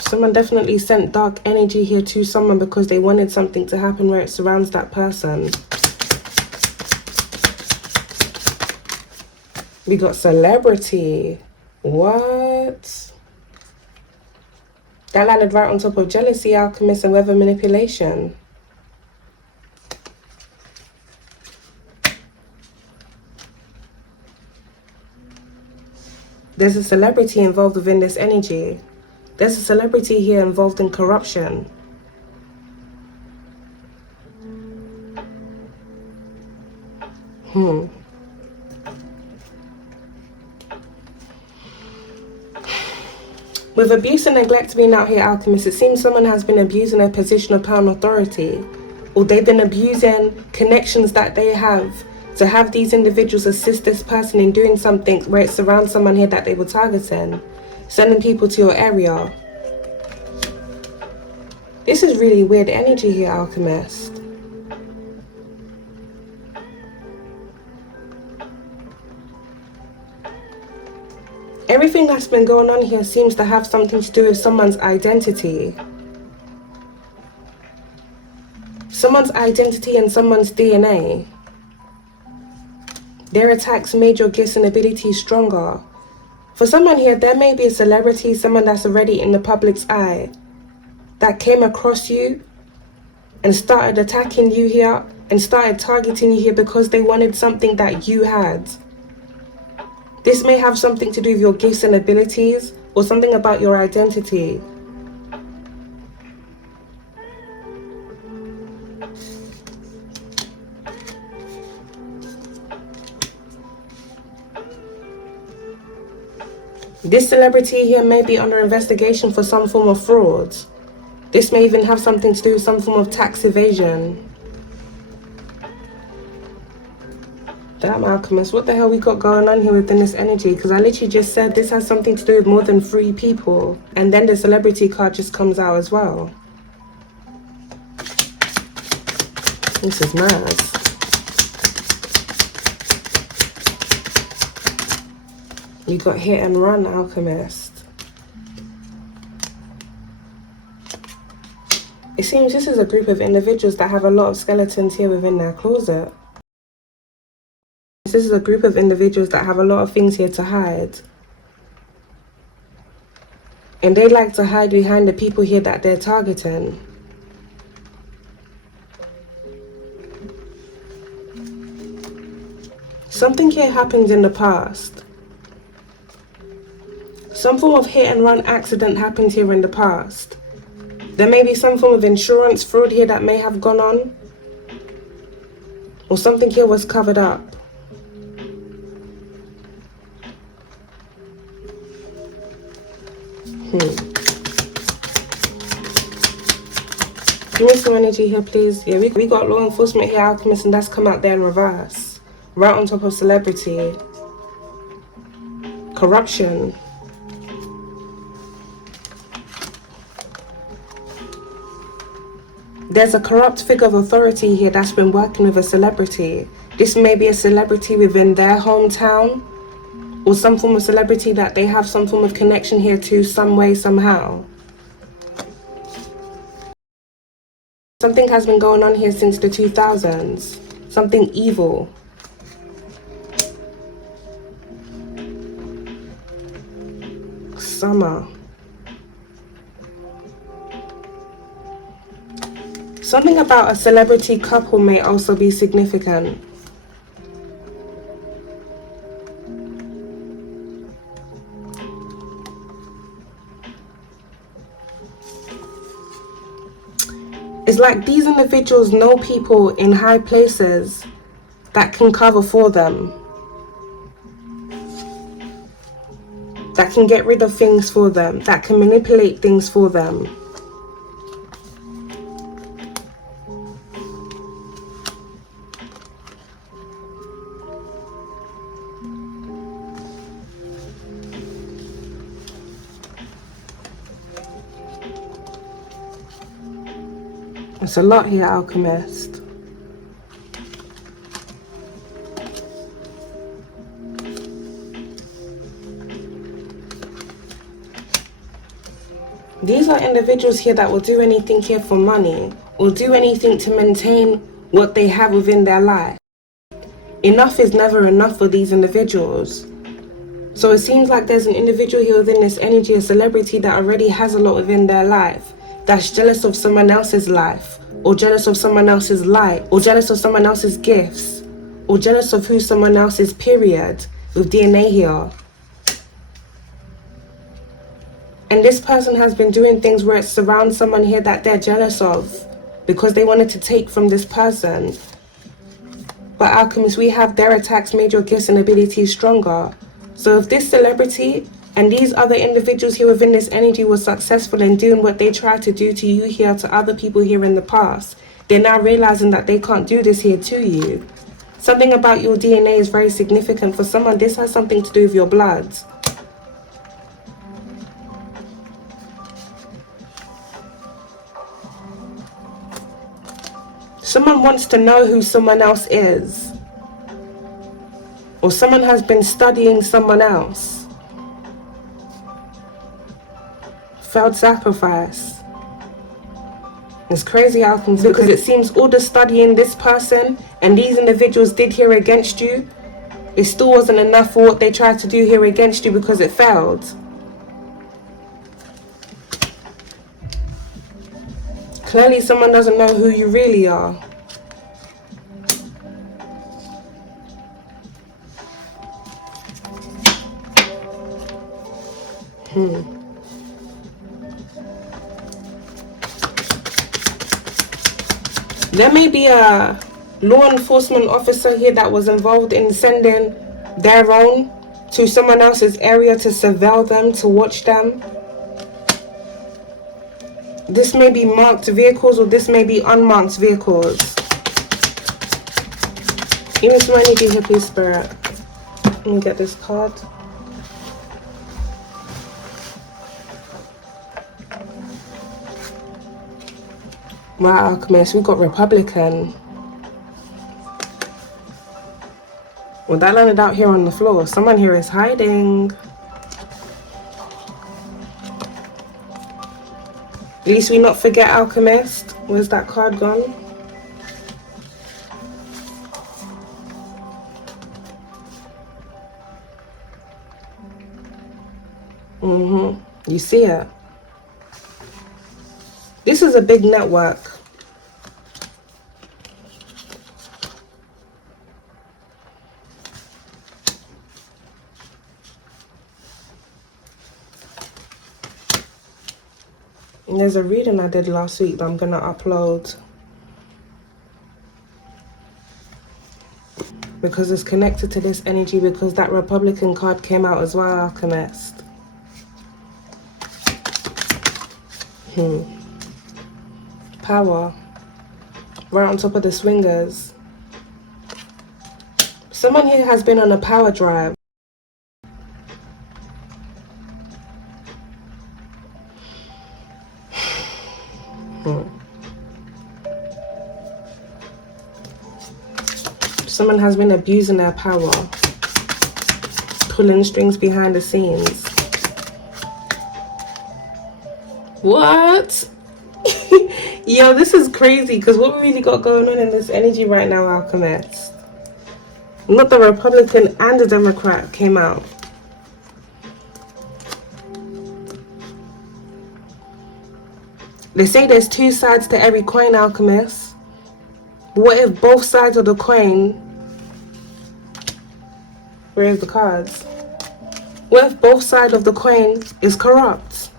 Someone definitely sent dark energy here to someone because they wanted something to happen where it surrounds that person. We got celebrity. What? That landed right on top of jealousy, alchemist, and weather manipulation. There's a celebrity involved within this energy. There's a celebrity here involved in corruption. With abuse and neglect being out here, Alchemist, it seems someone has been abusing a position of power and authority, or they've been abusing connections that they have to have these individuals assist this person in doing something where it's around someone here that they were targeting, sending people to your area. This is really weird energy here, Alchemist. Everything that's been going on here seems to have something to do with someone's identity. Someone's identity and someone's DNA. Their attacks made your gifts and abilities stronger. For someone here, there may be a celebrity, someone that's already in the public's eye, that came across you and started attacking you here and started targeting you here because they wanted something that you had. This may have something to do with your gifts and abilities or something about your identity. This celebrity here may be under investigation for some form of fraud. This may even have something to do with some form of tax evasion. Damn, Alchemist, what the hell we got going on here within this energy? Because I literally just said this has something to do with more than 3 people. And then the celebrity card just comes out as well. This is mad. You got hit and run, Alchemist. It seems this is a group of individuals that have a lot of skeletons here within their closet. This is a group of individuals that have a lot of things here to hide. And they like to hide behind the people here that they're targeting. Something here happened in the past. Some form of hit and run accident happened here in the past. There may be some form of insurance fraud here that may have gone on. Or something here was covered up. Give me some energy here, please. Yeah, we got law enforcement here, Alchemist, and that's come out there in reverse. Right on top of celebrity. Corruption. There's a corrupt figure of authority here that's been working with a celebrity. This may be a celebrity within their hometown, or some form of celebrity that they have some form of connection here to some way, somehow. Something has been going on here since the 2000s. Something evil. Summer. Something about a celebrity couple may also be significant. It's like these individuals know people in high places that can cover for them. That can get rid of things for them. That can manipulate things for them. It's a lot here, Alchemist. These are individuals here that will do anything here for money, or do anything to maintain what they have within their life. Enough is never enough for these individuals. So it seems like there's an individual here within this energy, a celebrity that already has a lot within their life, that's jealous of someone else's life, or jealous of someone else's light, or jealous of someone else's gifts, or jealous of who someone else is, period, with DNA here. And this person has been doing things where it surrounds someone here that they're jealous of because they wanted to take from this person. But Alchemist, we have their attacks made your gifts and abilities stronger. So if this celebrity and these other individuals here within this energy were successful in doing what they tried to do to you here, to other people here in the past, they're now realizing that they can't do this here to you. Something about your DNA is very significant. For someone, this has something to do with your blood. Someone wants to know who someone else is. Or someone has been studying someone else. Failed sacrifice. It's crazy, Alchemist, because it seems all the studying this person and these individuals did here against you, it still wasn't enough for what they tried to do here against you because it failed. Clearly someone doesn't know who you really are. There may be a law enforcement officer here that was involved in sending their own to someone else's area to surveil them, to watch them. This may be marked vehicles or this may be unmarked vehicles. Even some energy here, please, Spirit. Let me get this card. Wow, Alchemist, we got Republican. Well, that landed out here on the floor. Someone here is hiding. At least we not forget Alchemist. Where's that card gone? You see it. This is a big network. And there's a reading I did last week that I'm going to upload because it's connected to this energy, because that Republican card came out as well, Alchemist. Power. Right on top of the swingers. Someone here has been on a power drive. Someone has been abusing their power, pulling strings behind the scenes. What? Yo, this is crazy, because what we really got going on in this energy right now, Alchemist? Not the Republican and the Democrat came out. They say there's two sides to every coin, Alchemist. What if both sides of the coin... Where's the cards? What if both sides of the coin is corrupt?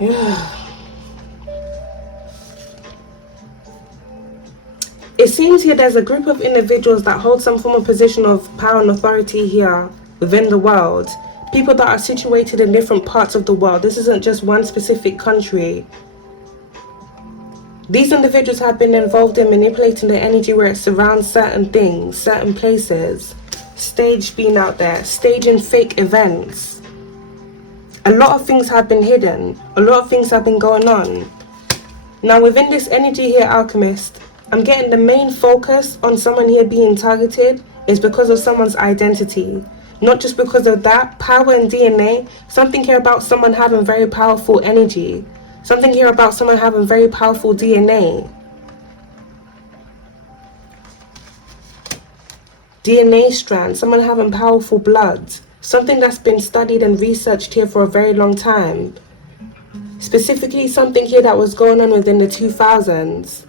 Yeah. It seems here there's a group of individuals that hold some form of position of power and authority here within the world. People that are situated in different parts of the world. This isn't just one specific country. These individuals have been involved in manipulating the energy where it surrounds certain things, certain places. Stage being out there, staging fake events. A lot of things have been hidden. A lot of things have been going on. Now within this energy here, Alchemist, I'm getting the main focus on someone here being targeted is because of someone's identity. Not just because of that, power and DNA, something here about someone having very powerful energy. Something here about someone having very powerful DNA. DNA strand, someone having powerful blood. Something that's been studied and researched here for a very long time. Specifically something here that was going on within the 2000s.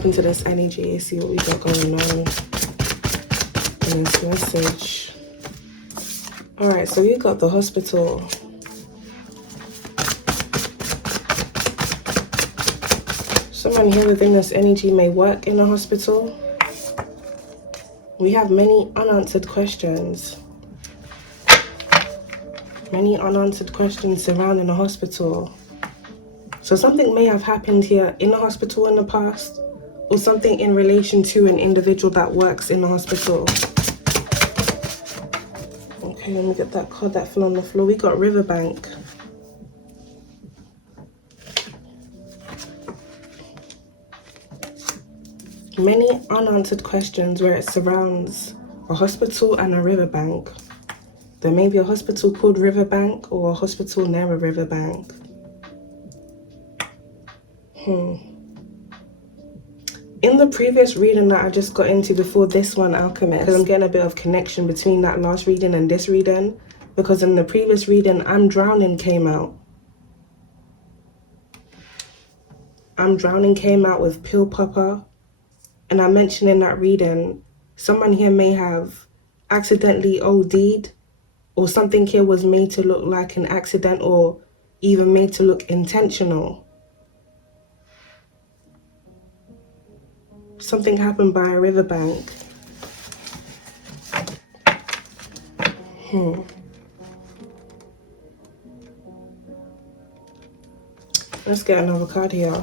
tap into this energy, see what we got going on in this message. Alright, so we got the hospital. Someone here within this energy may work in a hospital. We have many unanswered questions. Many unanswered questions surrounding the hospital. So something may have happened here in the hospital in the past, or something in relation to an individual that works in the hospital. Okay, let me get that card that fell on the floor. We got Riverbank. Many unanswered questions where it surrounds a hospital and a riverbank. There may be a hospital called Riverbank or a hospital near a riverbank. In the previous reading that I just got into before this one, Alchemist, I'm getting a bit of connection between that last reading and this reading, because in the previous reading, I'm Drowning came out. I'm Drowning came out with Pill Popper, and I mentioned in that reading, someone here may have accidentally OD'd, or something here was made to look like an accident, or even made to look intentional. Something happened by a riverbank. Let's get another card here.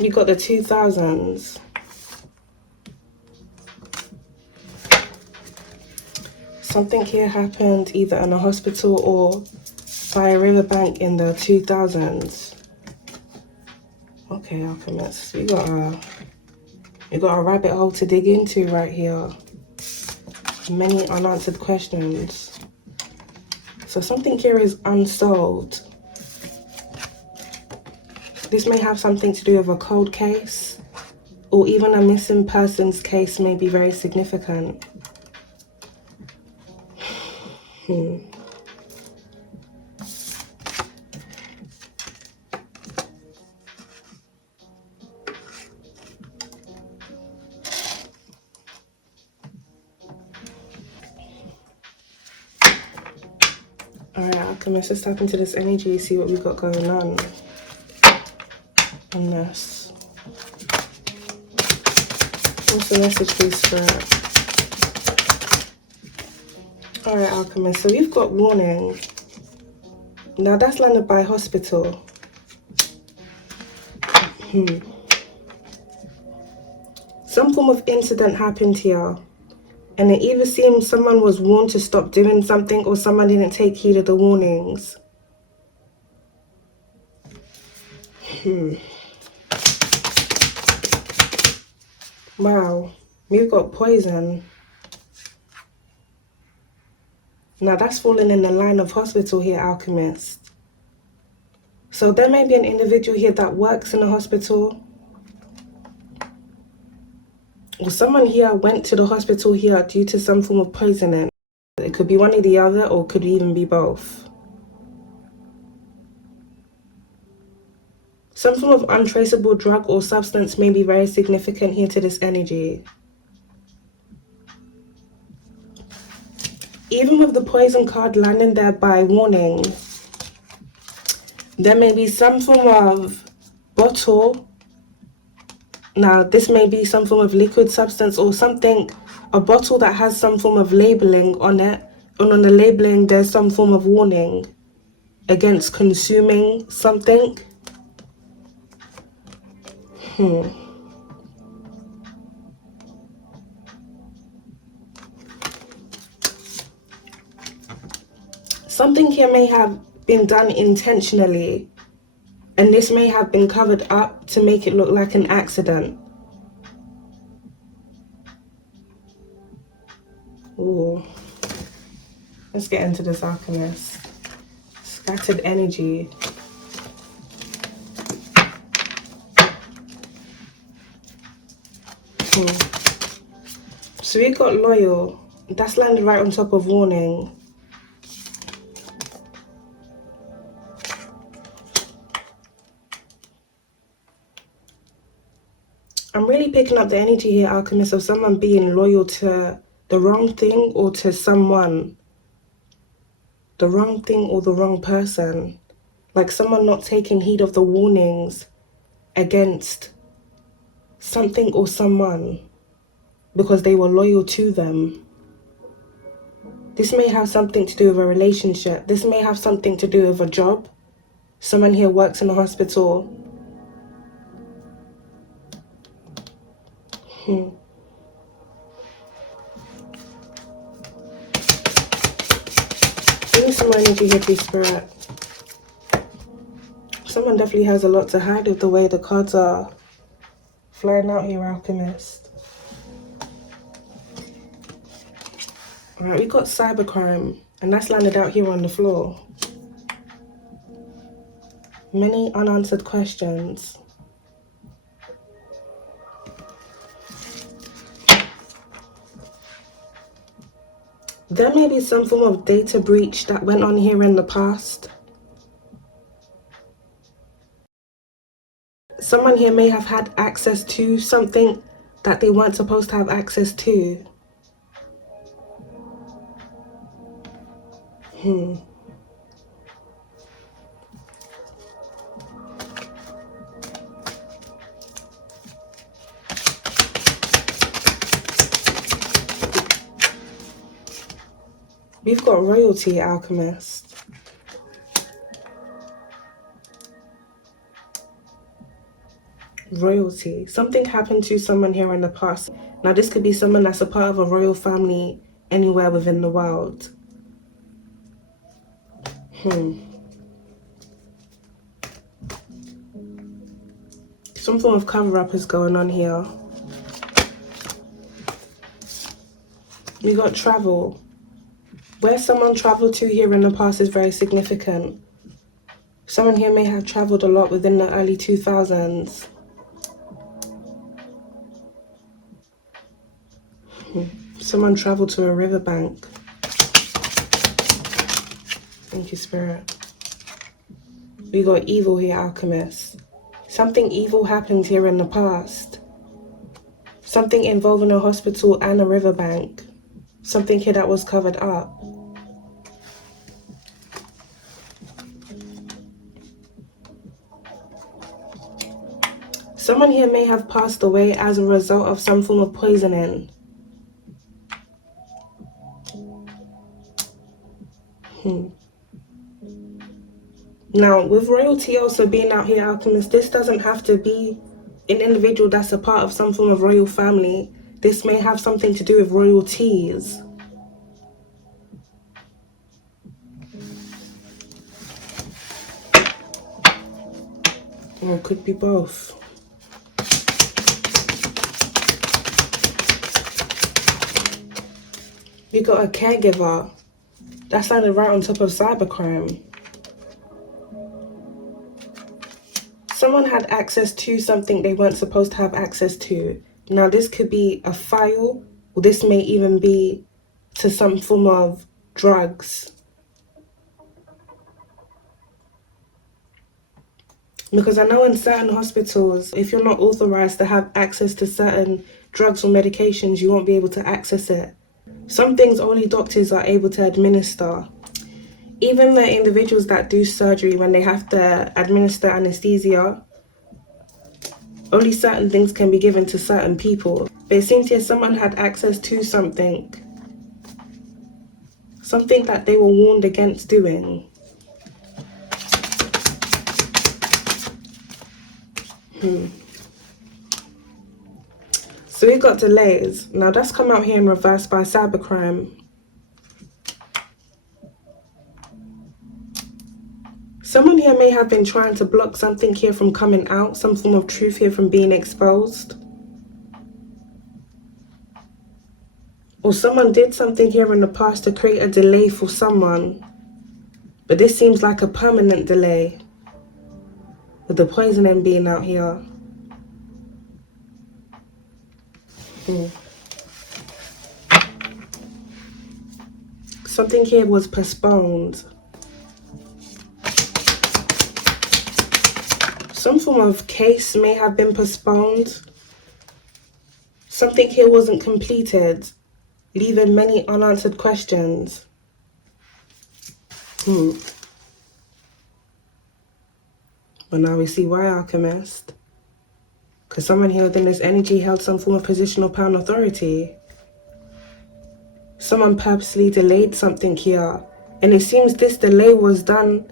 You got the 2000s. Something here happened either in a hospital or by a riverbank in the 2000s. Okay, Alchemist, we got a rabbit hole to dig into right here. Many unanswered questions. So something here is unsolved. This may have something to do with a cold case, or even a missing persons case may be very significant. Alright, Alchemist, let's tap into this energy, see what we got going on in this. What's the message, please, Spirit? Alright, Alchemist, so we've got warning. Now that's landed by hospital. Some form of incident happened here. And it either seems someone was warned to stop doing something, or someone didn't take heed of the warnings. Wow, we've got poison. Now that's falling in the line of hospital here, Alchemist. So there may be an individual here that works in a hospital. Or someone here went to the hospital here due to some form of poisoning. It could be one or the other, or could even be both. Some form of untraceable drug or substance may be very significant here to this energy. Even with the poison card landing there by warning, there may be some form of bottle. Now, this may be some form of liquid substance or something, a bottle that has some form of labeling on it. And on the labeling, there's some form of warning against consuming something. Something here may have been done intentionally, and this may have been covered up to make it look like an accident. Ooh. Let's get into this, Alchemist. Scattered energy. So we got loyal. That's landed right on top of warning. I'm really picking up the energy here, Alchemist, of someone being loyal to the wrong thing or to someone. The wrong thing or the wrong person. Like someone not taking heed of the warnings against something or someone because they were loyal to them. This may have something to do with a relationship. This may have something to do with a job. Someone here works in a hospital. Give me some energy here, please, Spirit. Someone definitely has a lot to hide with the way the cards are flying out here, Alchemist. Alright, we got cybercrime, and that's landed out here on the floor. Many unanswered questions. There may be some form of data breach that went on here in the past. Someone here may have had access to something that they weren't supposed to have access to. We've got royalty, Alchemist. Royalty. Something happened to someone here in the past. Now this could be someone that's a part of a royal family anywhere within the world. Some form of cover-up is going on here. We got travel. Where someone traveled to here in the past is very significant. Someone here may have traveled a lot within the early 2000s. Someone traveled to a riverbank. Thank you, Spirit. We got evil here, Alchemist. Something evil happened here in the past. Something involving a hospital and a riverbank. Something here that was covered up. Someone here may have passed away as a result of some form of poisoning. Now, with royalty also being out here, Alchemist, this doesn't have to be an individual that's a part of some form of royal family. This may have something to do with royalties. Or it could be both. We got a caregiver. That's landed right on top of cybercrime. Someone had access to something they weren't supposed to have access to. Now this could be a file, or this may even be to some form of drugs. Because I know in certain hospitals, if you're not authorized to have access to certain drugs or medications, you won't be able to access it. Some things only doctors are able to administer. Even the individuals that do surgery, when they have to administer anesthesia, only certain things can be given to certain people. But it seems here someone had access to something. Something that they were warned against doing. So we got delays. Now that's come out here in reverse by cybercrime. Someone here may have been trying to block something here from coming out, some form of truth here from being exposed. Or someone did something here in the past to create a delay for someone. But this seems like a permanent delay. With the poisoning being out here. Something here was postponed. Some form of case may have been postponed. Something here wasn't completed, leaving many unanswered questions. But now we see why, Alchemist. Because someone here within this energy held some form of position or power and authority. Someone purposely delayed something here. And it seems this delay was done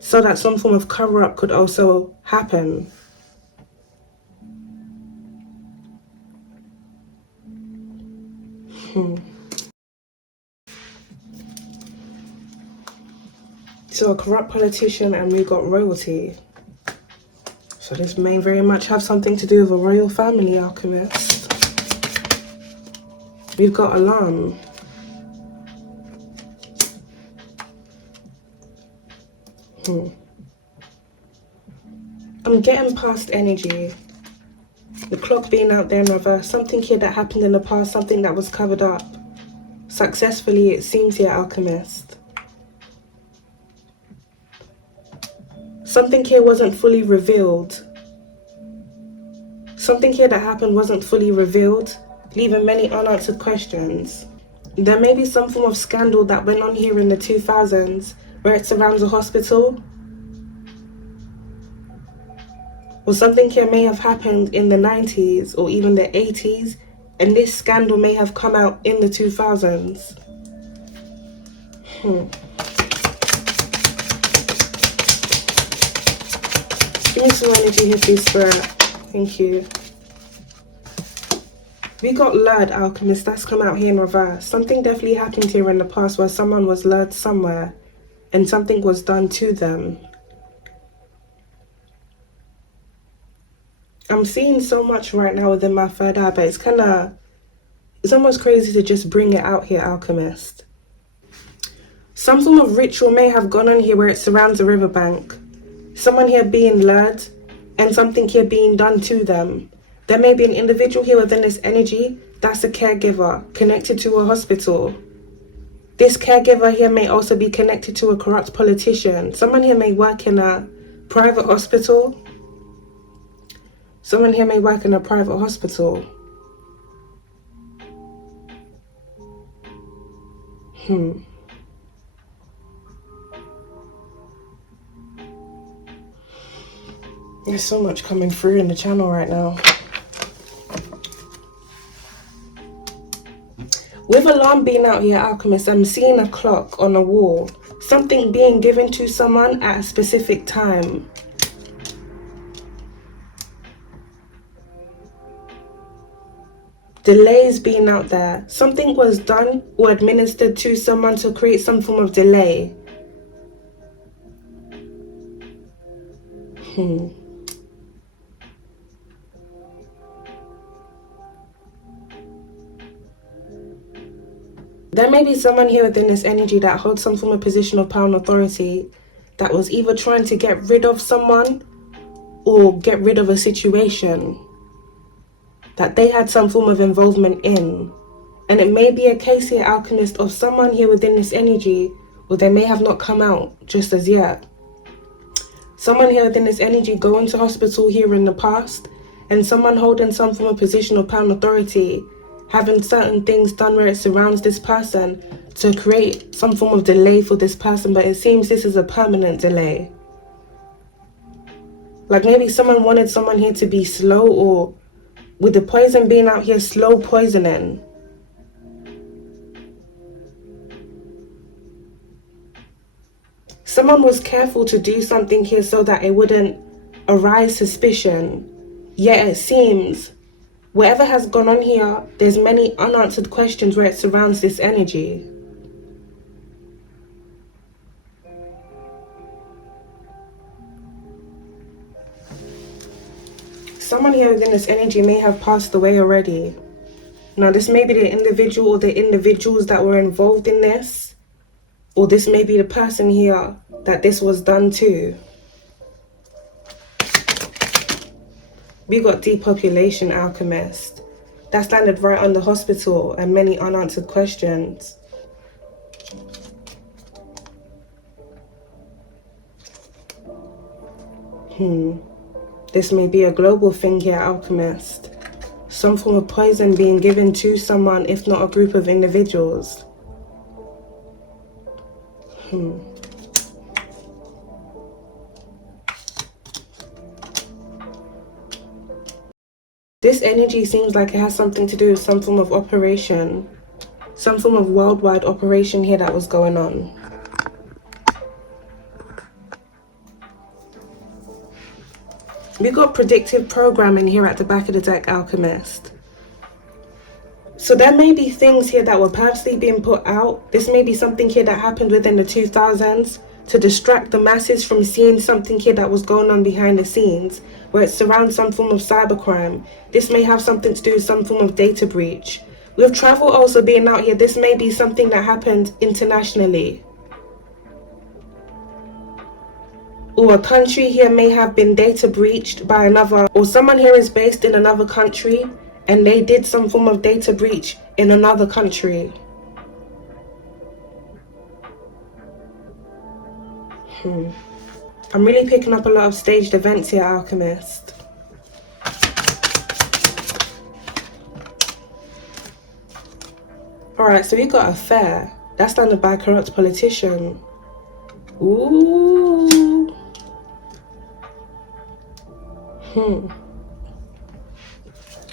so that some form of cover-up could also happen. So a corrupt politician and we got royalty. So this may very much have something to do with a royal family, Alchemist. We've got alarm. I'm getting past energy. The clock being out there in reverse. Something here that happened in the past, something that was covered up. Successfully, it seems here, Alchemist. Something here wasn't fully revealed. Something here that happened wasn't fully revealed, leaving many unanswered questions. There may be some form of scandal that went on here in the 2000s, where it surrounds a hospital. Or something here may have happened in the 90s or even the 80s, and this scandal may have come out in the 2000s. Give me some energy here, please, Spirit. Thank you. We got lured, Alchemist. That's come out here in reverse. Something definitely happened here in the past where someone was lured somewhere and something was done to them. I'm seeing so much right now within my third eye, but it's almost crazy to just bring it out here, Alchemist. Some form of ritual may have gone on here where it surrounds a riverbank. Someone here being lured and something here being done to them. There may be an individual here within this energy that's a caregiver connected to a hospital. This caregiver here may also be connected to a corrupt politician. Someone here may work in a private hospital. Someone here may work in a private hospital. There's so much coming through in the channel right now. With alarm being out here, Alchemist, I'm seeing a clock on a wall. Something being given to someone at a specific time. Delays being out there. Something was done or administered to someone to create some form of delay. There may be someone here within this energy that holds some form of position of power and authority that was either trying to get rid of someone or get rid of a situation that they had some form of involvement in. And it may be a case here, Alchemist, of someone here within this energy, or they may have not come out just as yet. Someone here within this energy going to hospital here in the past, and someone holding some form of position of power and authority having certain things done where it surrounds this person to create some form of delay for this person, but it seems this is a permanent delay. Like maybe someone wanted someone here to be slow, or with the poison being out here, slow poisoning. Someone was careful to do something here so that it wouldn't arise suspicion. Yet it seems whatever has gone on here, there's many unanswered questions where it surrounds this energy. Someone here within this energy may have passed away already. Now this may be the individual or the individuals that were involved in this, or this may be the person here that this was done to. We got depopulation, Alchemist. That's landed right on the hospital and many unanswered questions. This may be a global thing here, Alchemist. some form of poison being given to someone, if not a group of individuals. This energy seems like it has something to do with some form of operation, some form of worldwide operation here that was going on. We got predictive programming here at the back of the deck, Alchemist. So there may be things here that were purposely being put out. This may be something here that happened within the 2000s to distract the masses from seeing something here that was going on behind the scenes, where it surrounds some form of cybercrime. This may have something to do with some form of data breach. With travel also being out here, this may be something that happened internationally. Or a country here may have been data breached by another, or someone here is based in another country and they did some form of data breach in another country. I'm really picking up a lot of staged events here, Alchemist. Alright, so we got affair. That's landed by a corrupt politician. Ooh.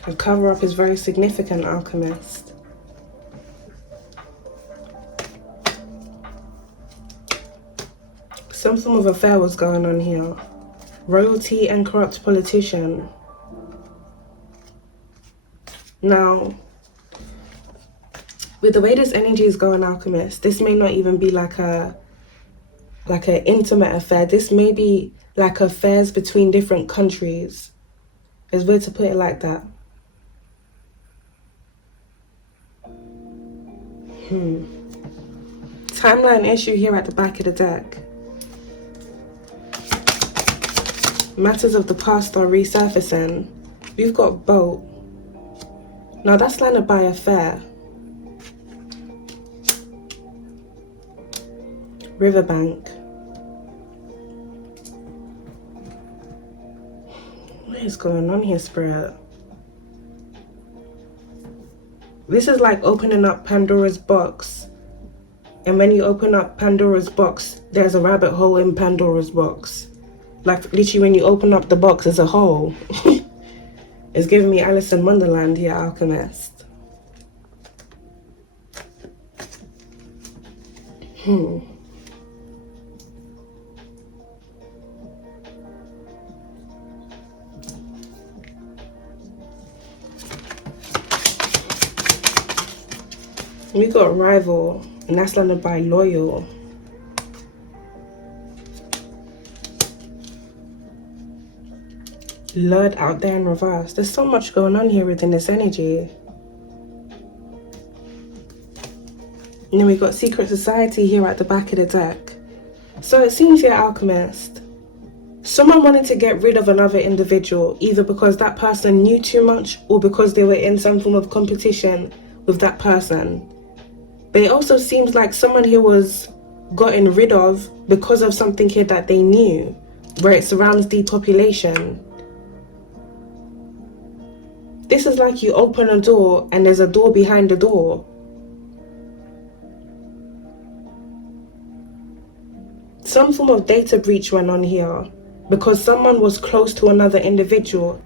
The cover-up is very significant, Alchemist. Some form of affair was going on here. Royalty and corrupt politician. Now, with the way this energy is going, Alchemist, this may not even be like an intimate affair. This may be like affairs between different countries. It's weird to put it like that. Timeline issue here at the back of the deck. Matters of the past are resurfacing. We've got boat. Now that's landed by affair. Riverbank. What is going on here, Spirit? This is like opening up Pandora's box. And when you open up Pandora's box, there's a rabbit hole in Pandora's box. Like literally when you open up the box, there's a hole. It's giving me Alice in Wonderland here, Alchemist. We got rival, and that's landed by loyal. Lured out there in reverse. There's so much going on here within this energy. And then we got secret society here at the back of the deck. So it seems here, Alchemist, someone wanted to get rid of another individual, either because that person knew too much or because they were in some form of competition with that person. But it also seems like someone here was gotten rid of because of something here that they knew, where it surrounds depopulation. This is like you open a door and there's a door behind the door. Some form of data breach went on here because someone was close to another individual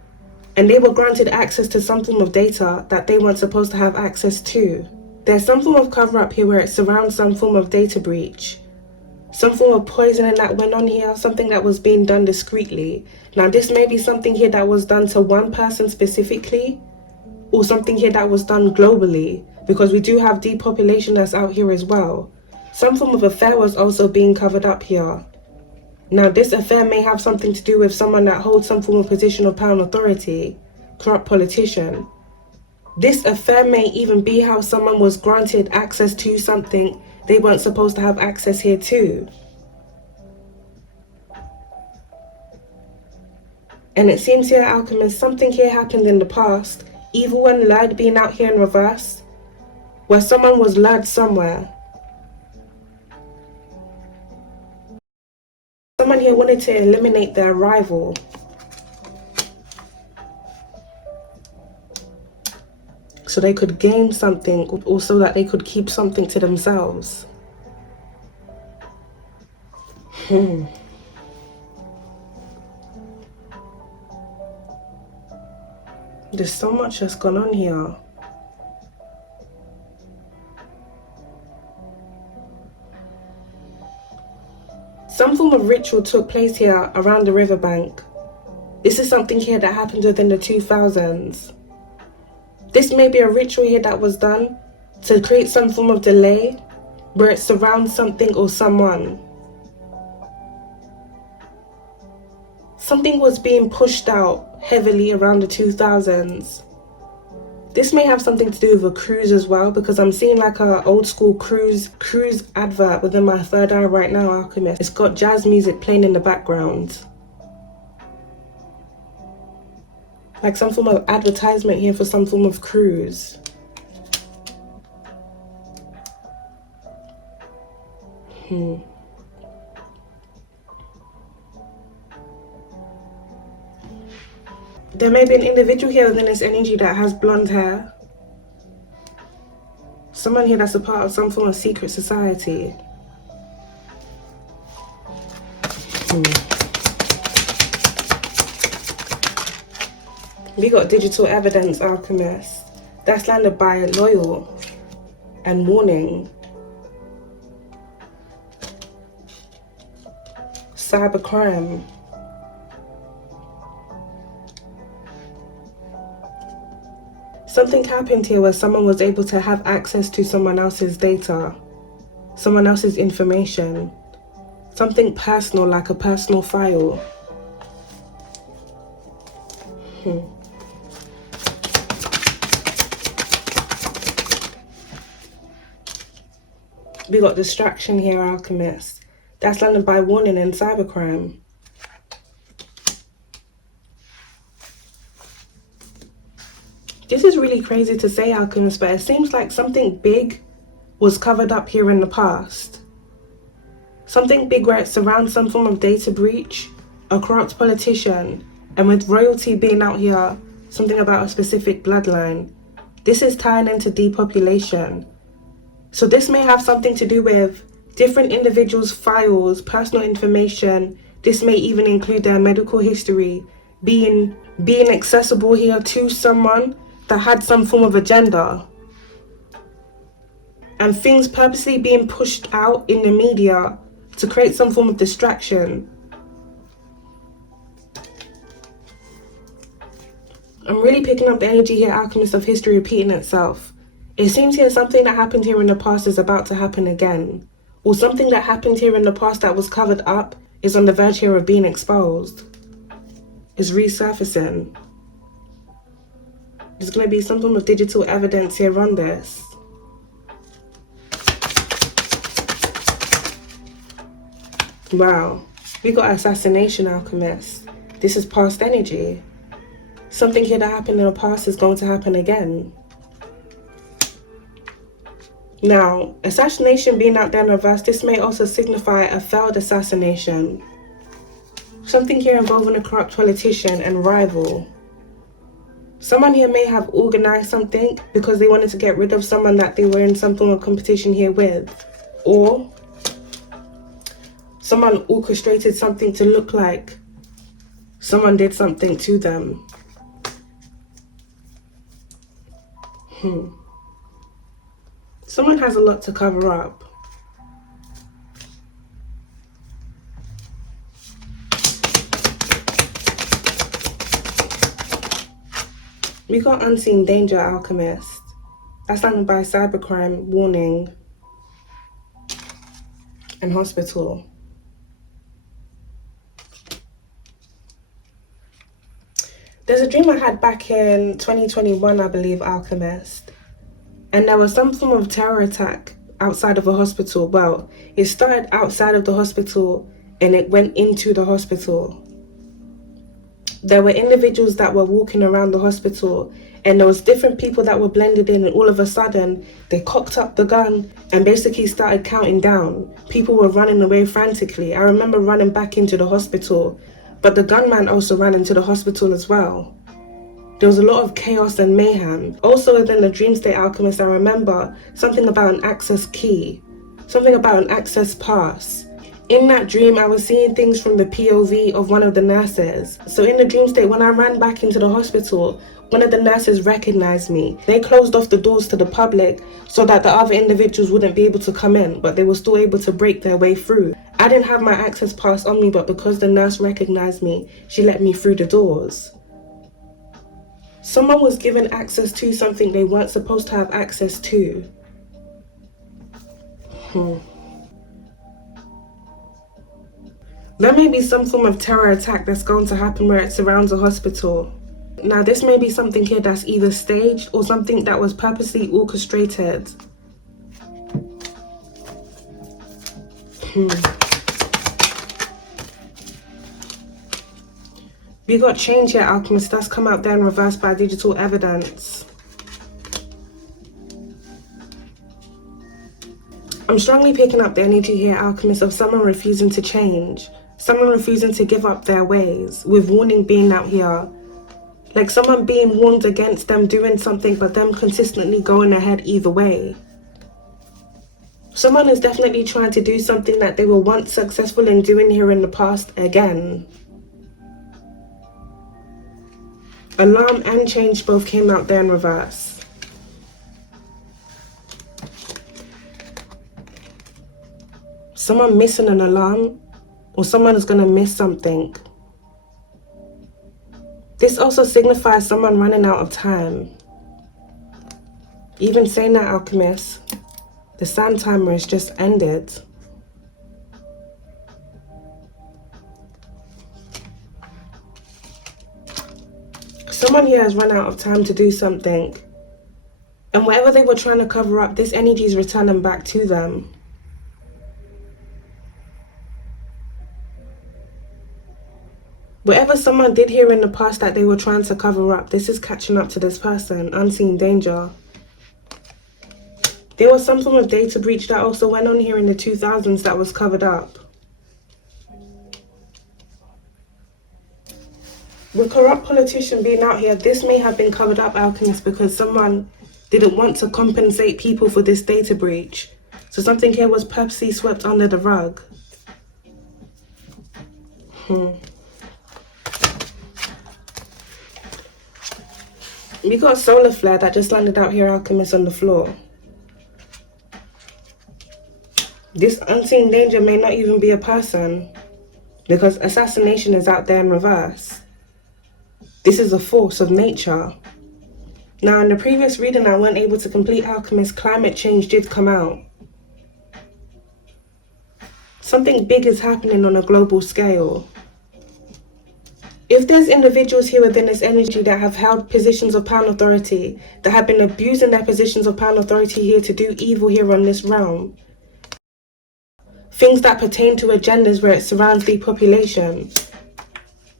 and they were granted access to some form of data that they weren't supposed to have access to. There's some form of cover-up here where it surrounds some form of data breach. Some form of poisoning that went on here, something that was being done discreetly. Now this may be something here that was done to one person specifically, or something here that was done globally, because we do have depopulation that's out here as well. Some form of affair was also being covered up here. Now this affair may have something to do with someone that holds some form of position of power and authority, corrupt politician. This affair may even be how someone was granted access to something they weren't supposed to have access here to. And it seems here, Alchemist, something here happened in the past, evil and lured being out here in reverse, where someone was lured somewhere. Someone here wanted to eliminate their rival. so they could gain something, or so that they could keep something to themselves. There's so much that's gone on here. Some form of ritual took place here around the riverbank. This is something here that happened within the 2000s. This may be a ritual here that was done to create some form of delay where it surrounds something or someone. Something was being pushed out heavily around the 2000s. This may have something to do with a cruise as well, because I'm seeing like a old school cruise advert within my third eye right now, Alchemist. It's got jazz music playing in the background. Like some form of advertisement here for some form of cruise. There may be an individual here within this energy that has blonde hair. Someone here that's a part of some form of secret society. We got digital evidence, Alchemist. That's landed by loyal and warning. Cybercrime. Something happened here where someone was able to have access to someone else's data, someone else's information, something personal, like a personal file. We got distraction here, Alchemist. That's landed by warning and cybercrime. This is really crazy to say, Alchemist, but it seems like something big was covered up here in the past. Something big where it surrounds some form of data breach, a corrupt politician, and with royalty being out here, something about a specific bloodline. This is tying into depopulation. So this may have something to do with different individuals' files, personal information. This may even include their medical history being accessible here to someone that had some form of agenda. And things purposely being pushed out in the media to create some form of distraction. I'm really picking up the energy here, Alchemist, of history repeating itself. It seems here something that happened here in the past is about to happen again. Or something that happened here in the past that was covered up is on the verge here of being exposed. It's resurfacing. There's going to be some form of digital evidence here on this. Wow. We got assassination, Alchemist. This is past energy. Something here that happened in the past is going to happen again. Now, assassination being out there in reverse, this may also signify a failed assassination. Something here involving a corrupt politician and rival. Someone here may have organized something because they wanted to get rid of someone that they were in some form of competition here with. Or someone orchestrated something to look like someone did something to them. Someone has a lot to cover up. We got unseen danger, Alchemist. That's landed by cybercrime, warning, and hospital. There's a dream I had back in 2021, I believe, Alchemist. And there was some form of terror attack outside of a hospital. Well, it started outside of the hospital and it went into the hospital. There were individuals that were walking around the hospital and there was different people that were blended in, and all of a sudden they cocked up the gun and basically started counting down. People were running away frantically. I remember running back into the hospital, but the gunman also ran into the hospital as well. There was a lot of chaos and mayhem. Also within the dream state, Alchemist, I remember something about an access key, something about an access pass. In that dream, I was seeing things from the POV of one of the nurses. So in the dream state, when I ran back into the hospital, one of the nurses recognized me. They closed off the doors to the public so that the other individuals wouldn't be able to come in, but they were still able to break their way through. I didn't have my access pass on me, but because the nurse recognized me, she let me through the doors. Someone was given access to something they weren't supposed to have access to. There may be some form of terror attack that's going to happen where it surrounds a hospital. Now, this may be something here that's either staged or something that was purposely orchestrated. We got change here, Alchemist. That's come out there in reverse by digital evidence. I'm strongly picking up the energy here, Alchemist, of someone refusing to change. Someone refusing to give up their ways, with warning being out here. Like someone being warned against them doing something, but them consistently going ahead either way. Someone is definitely trying to do something that they were once successful in doing here in the past again. Alarm and change both came out there in reverse. Someone missing an alarm, or someone is going to miss something. This also signifies someone running out of time. Even saying that, Alchemist, the sand timer has just ended. Someone here has run out of time to do something. And whatever they were trying to cover up, this energy is returning back to them. Whatever someone did here in the past that they were trying to cover up, this is catching up to this person. Unseen danger. There was some form of data breach that also went on here in the 2000s that was covered up. With corrupt politician being out here, this may have been covered up, Alchemist, because someone didn't want to compensate people for this data breach. So something here was purposely swept under the rug. We got a solar flare that just landed out here, Alchemist, on the floor. This unseen danger may not even be a person, because assassination is out there in reverse. This is a force of nature. Now, in the previous reading I weren't able to complete, Alchemist, climate change did come out. Something big is happening on a global scale. If there's individuals here within this energy that have held positions of power and authority, that have been abusing their positions of power and authority here to do evil here on this realm, things that pertain to agendas where it surrounds the population,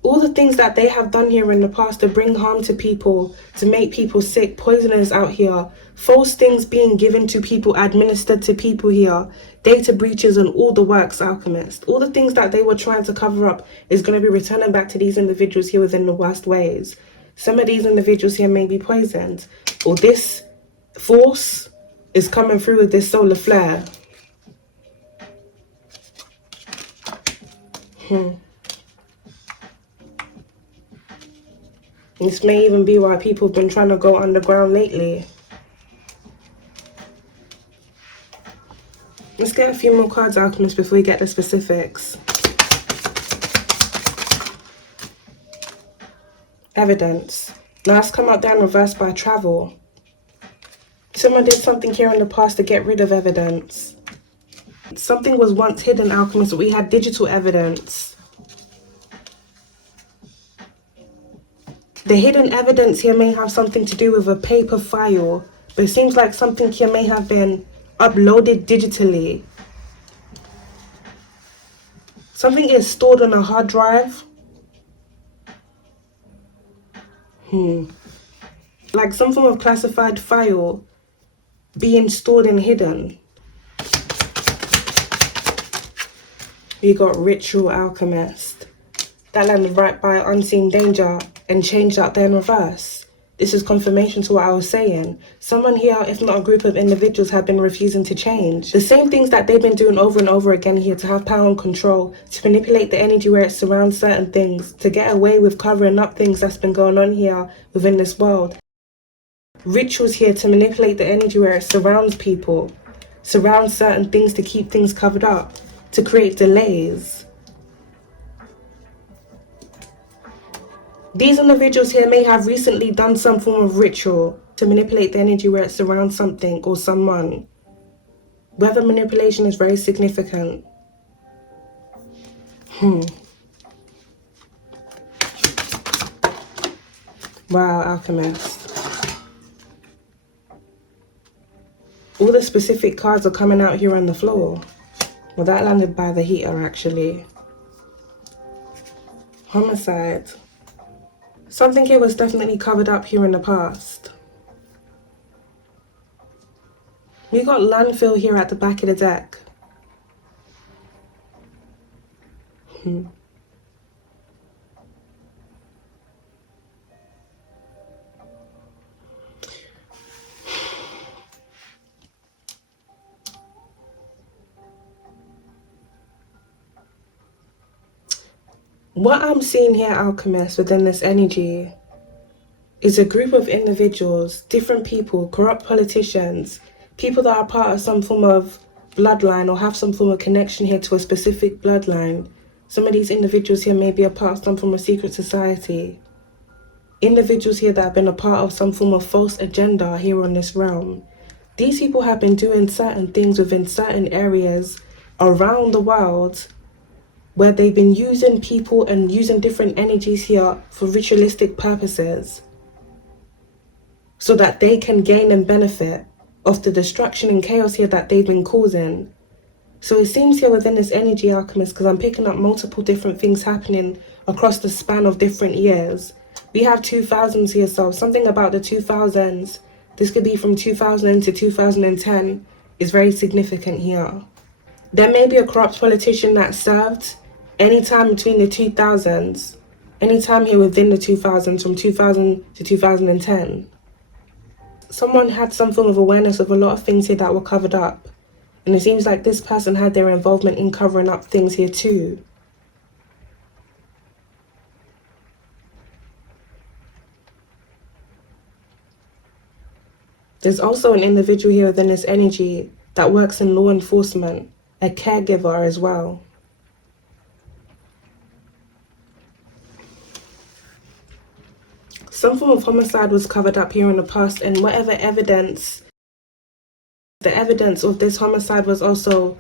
all the things that they have done here in the past to bring harm to people, to make people sick, poisoners out here, false things being given to people, administered to people here, data breaches and all the works, Alchemist. All the things that they were trying to cover up is going to be returning back to these individuals here within the worst ways. Some of these individuals here may be poisoned, or this force is coming through with this solar flare. This may even be why people have been trying to go underground lately. Let's get a few more cards, Alchemist, before we get the specifics. Evidence. Now it's come out there in reverse by travel. Someone did something here in the past to get rid of evidence. Something was once hidden, Alchemist, but we had digital evidence. The hidden evidence here may have something to do with a paper file, but it seems like something here may have been uploaded digitally. Something is stored on a hard drive. Like some form of classified file being stored and hidden. We got Ritual Alchemist. That landed right by Unseen Danger and changed out there in reverse. This is confirmation to what I was saying. Someone here, if not a group of individuals, have been refusing to change. The same things that they've been doing over and over again here to have power and control, to manipulate the energy where it surrounds certain things, to get away with covering up things that's been going on here within this world. Rituals here to manipulate the energy where it surrounds people, surrounds certain things to keep things covered up, to create delays. These individuals here may have recently done some form of ritual to manipulate the energy where it surrounds something or someone. Weather manipulation is very significant. Wow, Alchemist. All the specific cards are coming out here on the floor. Well, that landed by the heater, actually. Homicide. Something here was definitely covered up here in the past. We got landfill here at the back of the deck. What I'm seeing here, Alchemist, within this energy is a group of individuals, different people, corrupt politicians, people that are part of some form of bloodline or have some form of connection here to a specific bloodline. Some of these individuals here may be a part of some form of secret society. Individuals here that have been a part of some form of false agenda here on this realm. These people have been doing certain things within certain areas around the world where they've been using people and using different energies here for ritualistic purposes so that they can gain and benefit of the destruction and chaos here that they've been causing. So it seems here within this energy, Alchemist, because I'm picking up multiple different things happening across the span of different years. We have 2000s here, so something about the 2000s, this could be from 2000 to 2010, is very significant here. There may be a corrupt politician that served anytime between the 2000s, anytime here within the 2000s, from 2000 to 2010. Someone had some form of awareness of a lot of things here that were covered up. And it seems like this person had their involvement in covering up things here too. There's also an individual here within this energy that works in law enforcement, a caregiver as well. Some form of homicide was covered up here in the past, and whatever evidence, the evidence of this homicide was also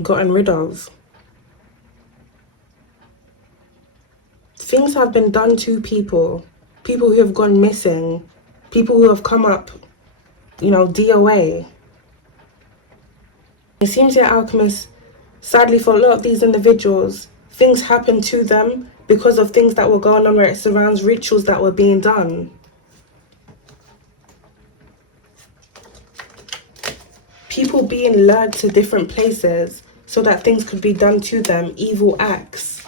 gotten rid of. Things have been done to people who have gone missing, people who have come up, DOA. It seems here, Alchemist, sadly for a lot of these individuals, things happened to them because of things that were going on where it surrounds rituals that were being done. People being lured to different places so that things could be done to them, evil acts.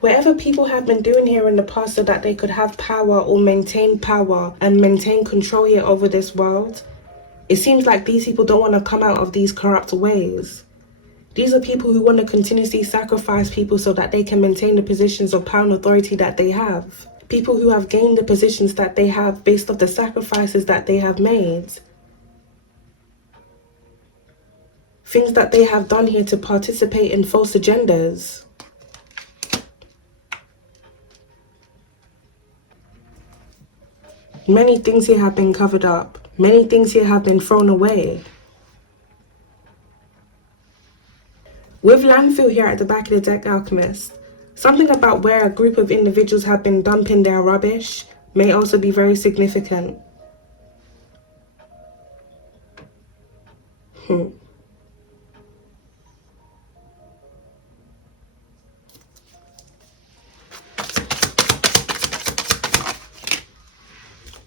Whatever people have been doing here in the past so that they could have power or maintain power and maintain control here over this world, it seems like these people don't want to come out of these corrupt ways. These are people who want to continuously sacrifice people so that they can maintain the positions of power and authority that they have. People who have gained the positions that they have based off the sacrifices that they have made. Things that they have done here to participate in false agendas. Many things here have been covered up. Many things here have been thrown away. With landfill here at the back of the deck, Alchemist, something about where a group of individuals have been dumping their rubbish may also be very significant.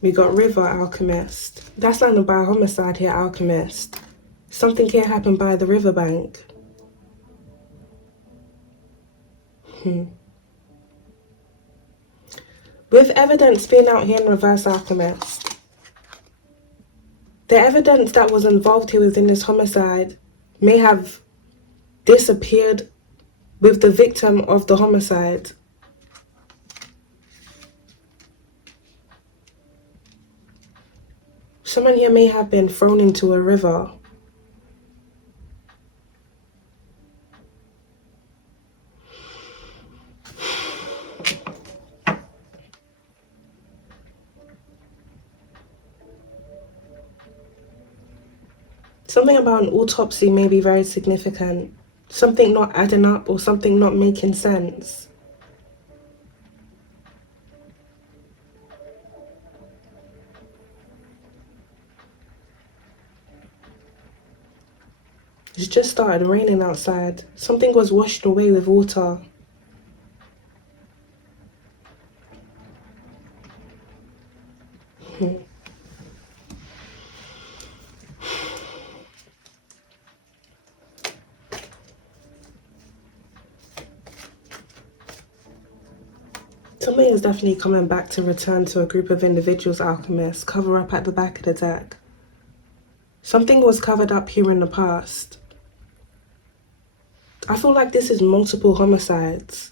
We got river, Alchemist. That's landed by a homicide here, Alchemist. Something here happened by the riverbank. With evidence being out here in reverse alchemist, the evidence that was involved here within this homicide may have disappeared with the victim of the homicide. Someone here may have been thrown into a river. Something about an autopsy may be very significant. Something not adding up or something not making sense. It's just started raining outside. Something was washed away with water. Something is definitely coming back to return to a group of individuals, alchemists. Cover up at the back of the deck. Something was covered up here in the past. I feel like this is multiple homicides.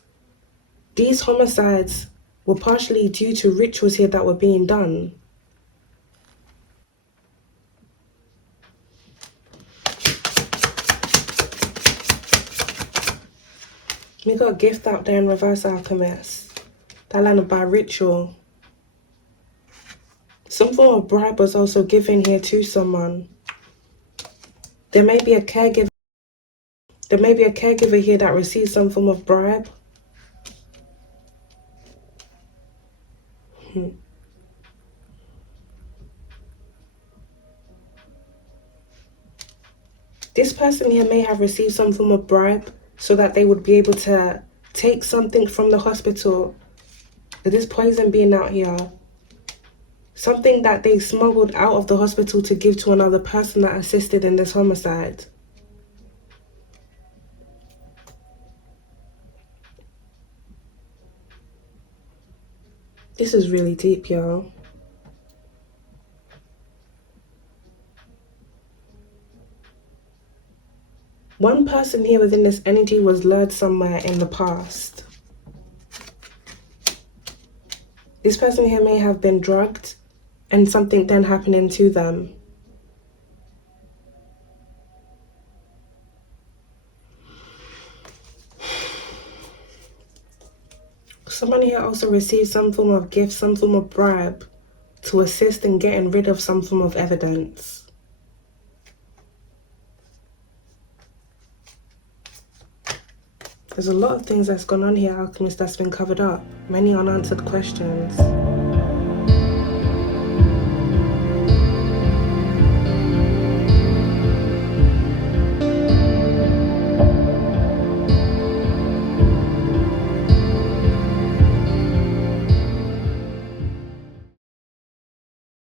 These homicides were partially due to rituals here that were being done. We got a gift out there in reverse alchemist. That landed by ritual. Some form of bribe was also given here to someone. There may be a caregiver. There may be a caregiver here that receives some form of bribe. This person here may have received some form of bribe so that they would be able to take something from the hospital. This poison being out here. Something that they smuggled out of the hospital to give to another person that assisted in this homicide. This is really deep, y'all. One person here within this energy was lured somewhere in the past. This person here may have been drugged and something then happening to them. Someone here also received some form of gift, some form of bribe to assist in getting rid of some form of evidence. There's a lot of things that's gone on here, alchemist, that's been covered up. Many unanswered questions.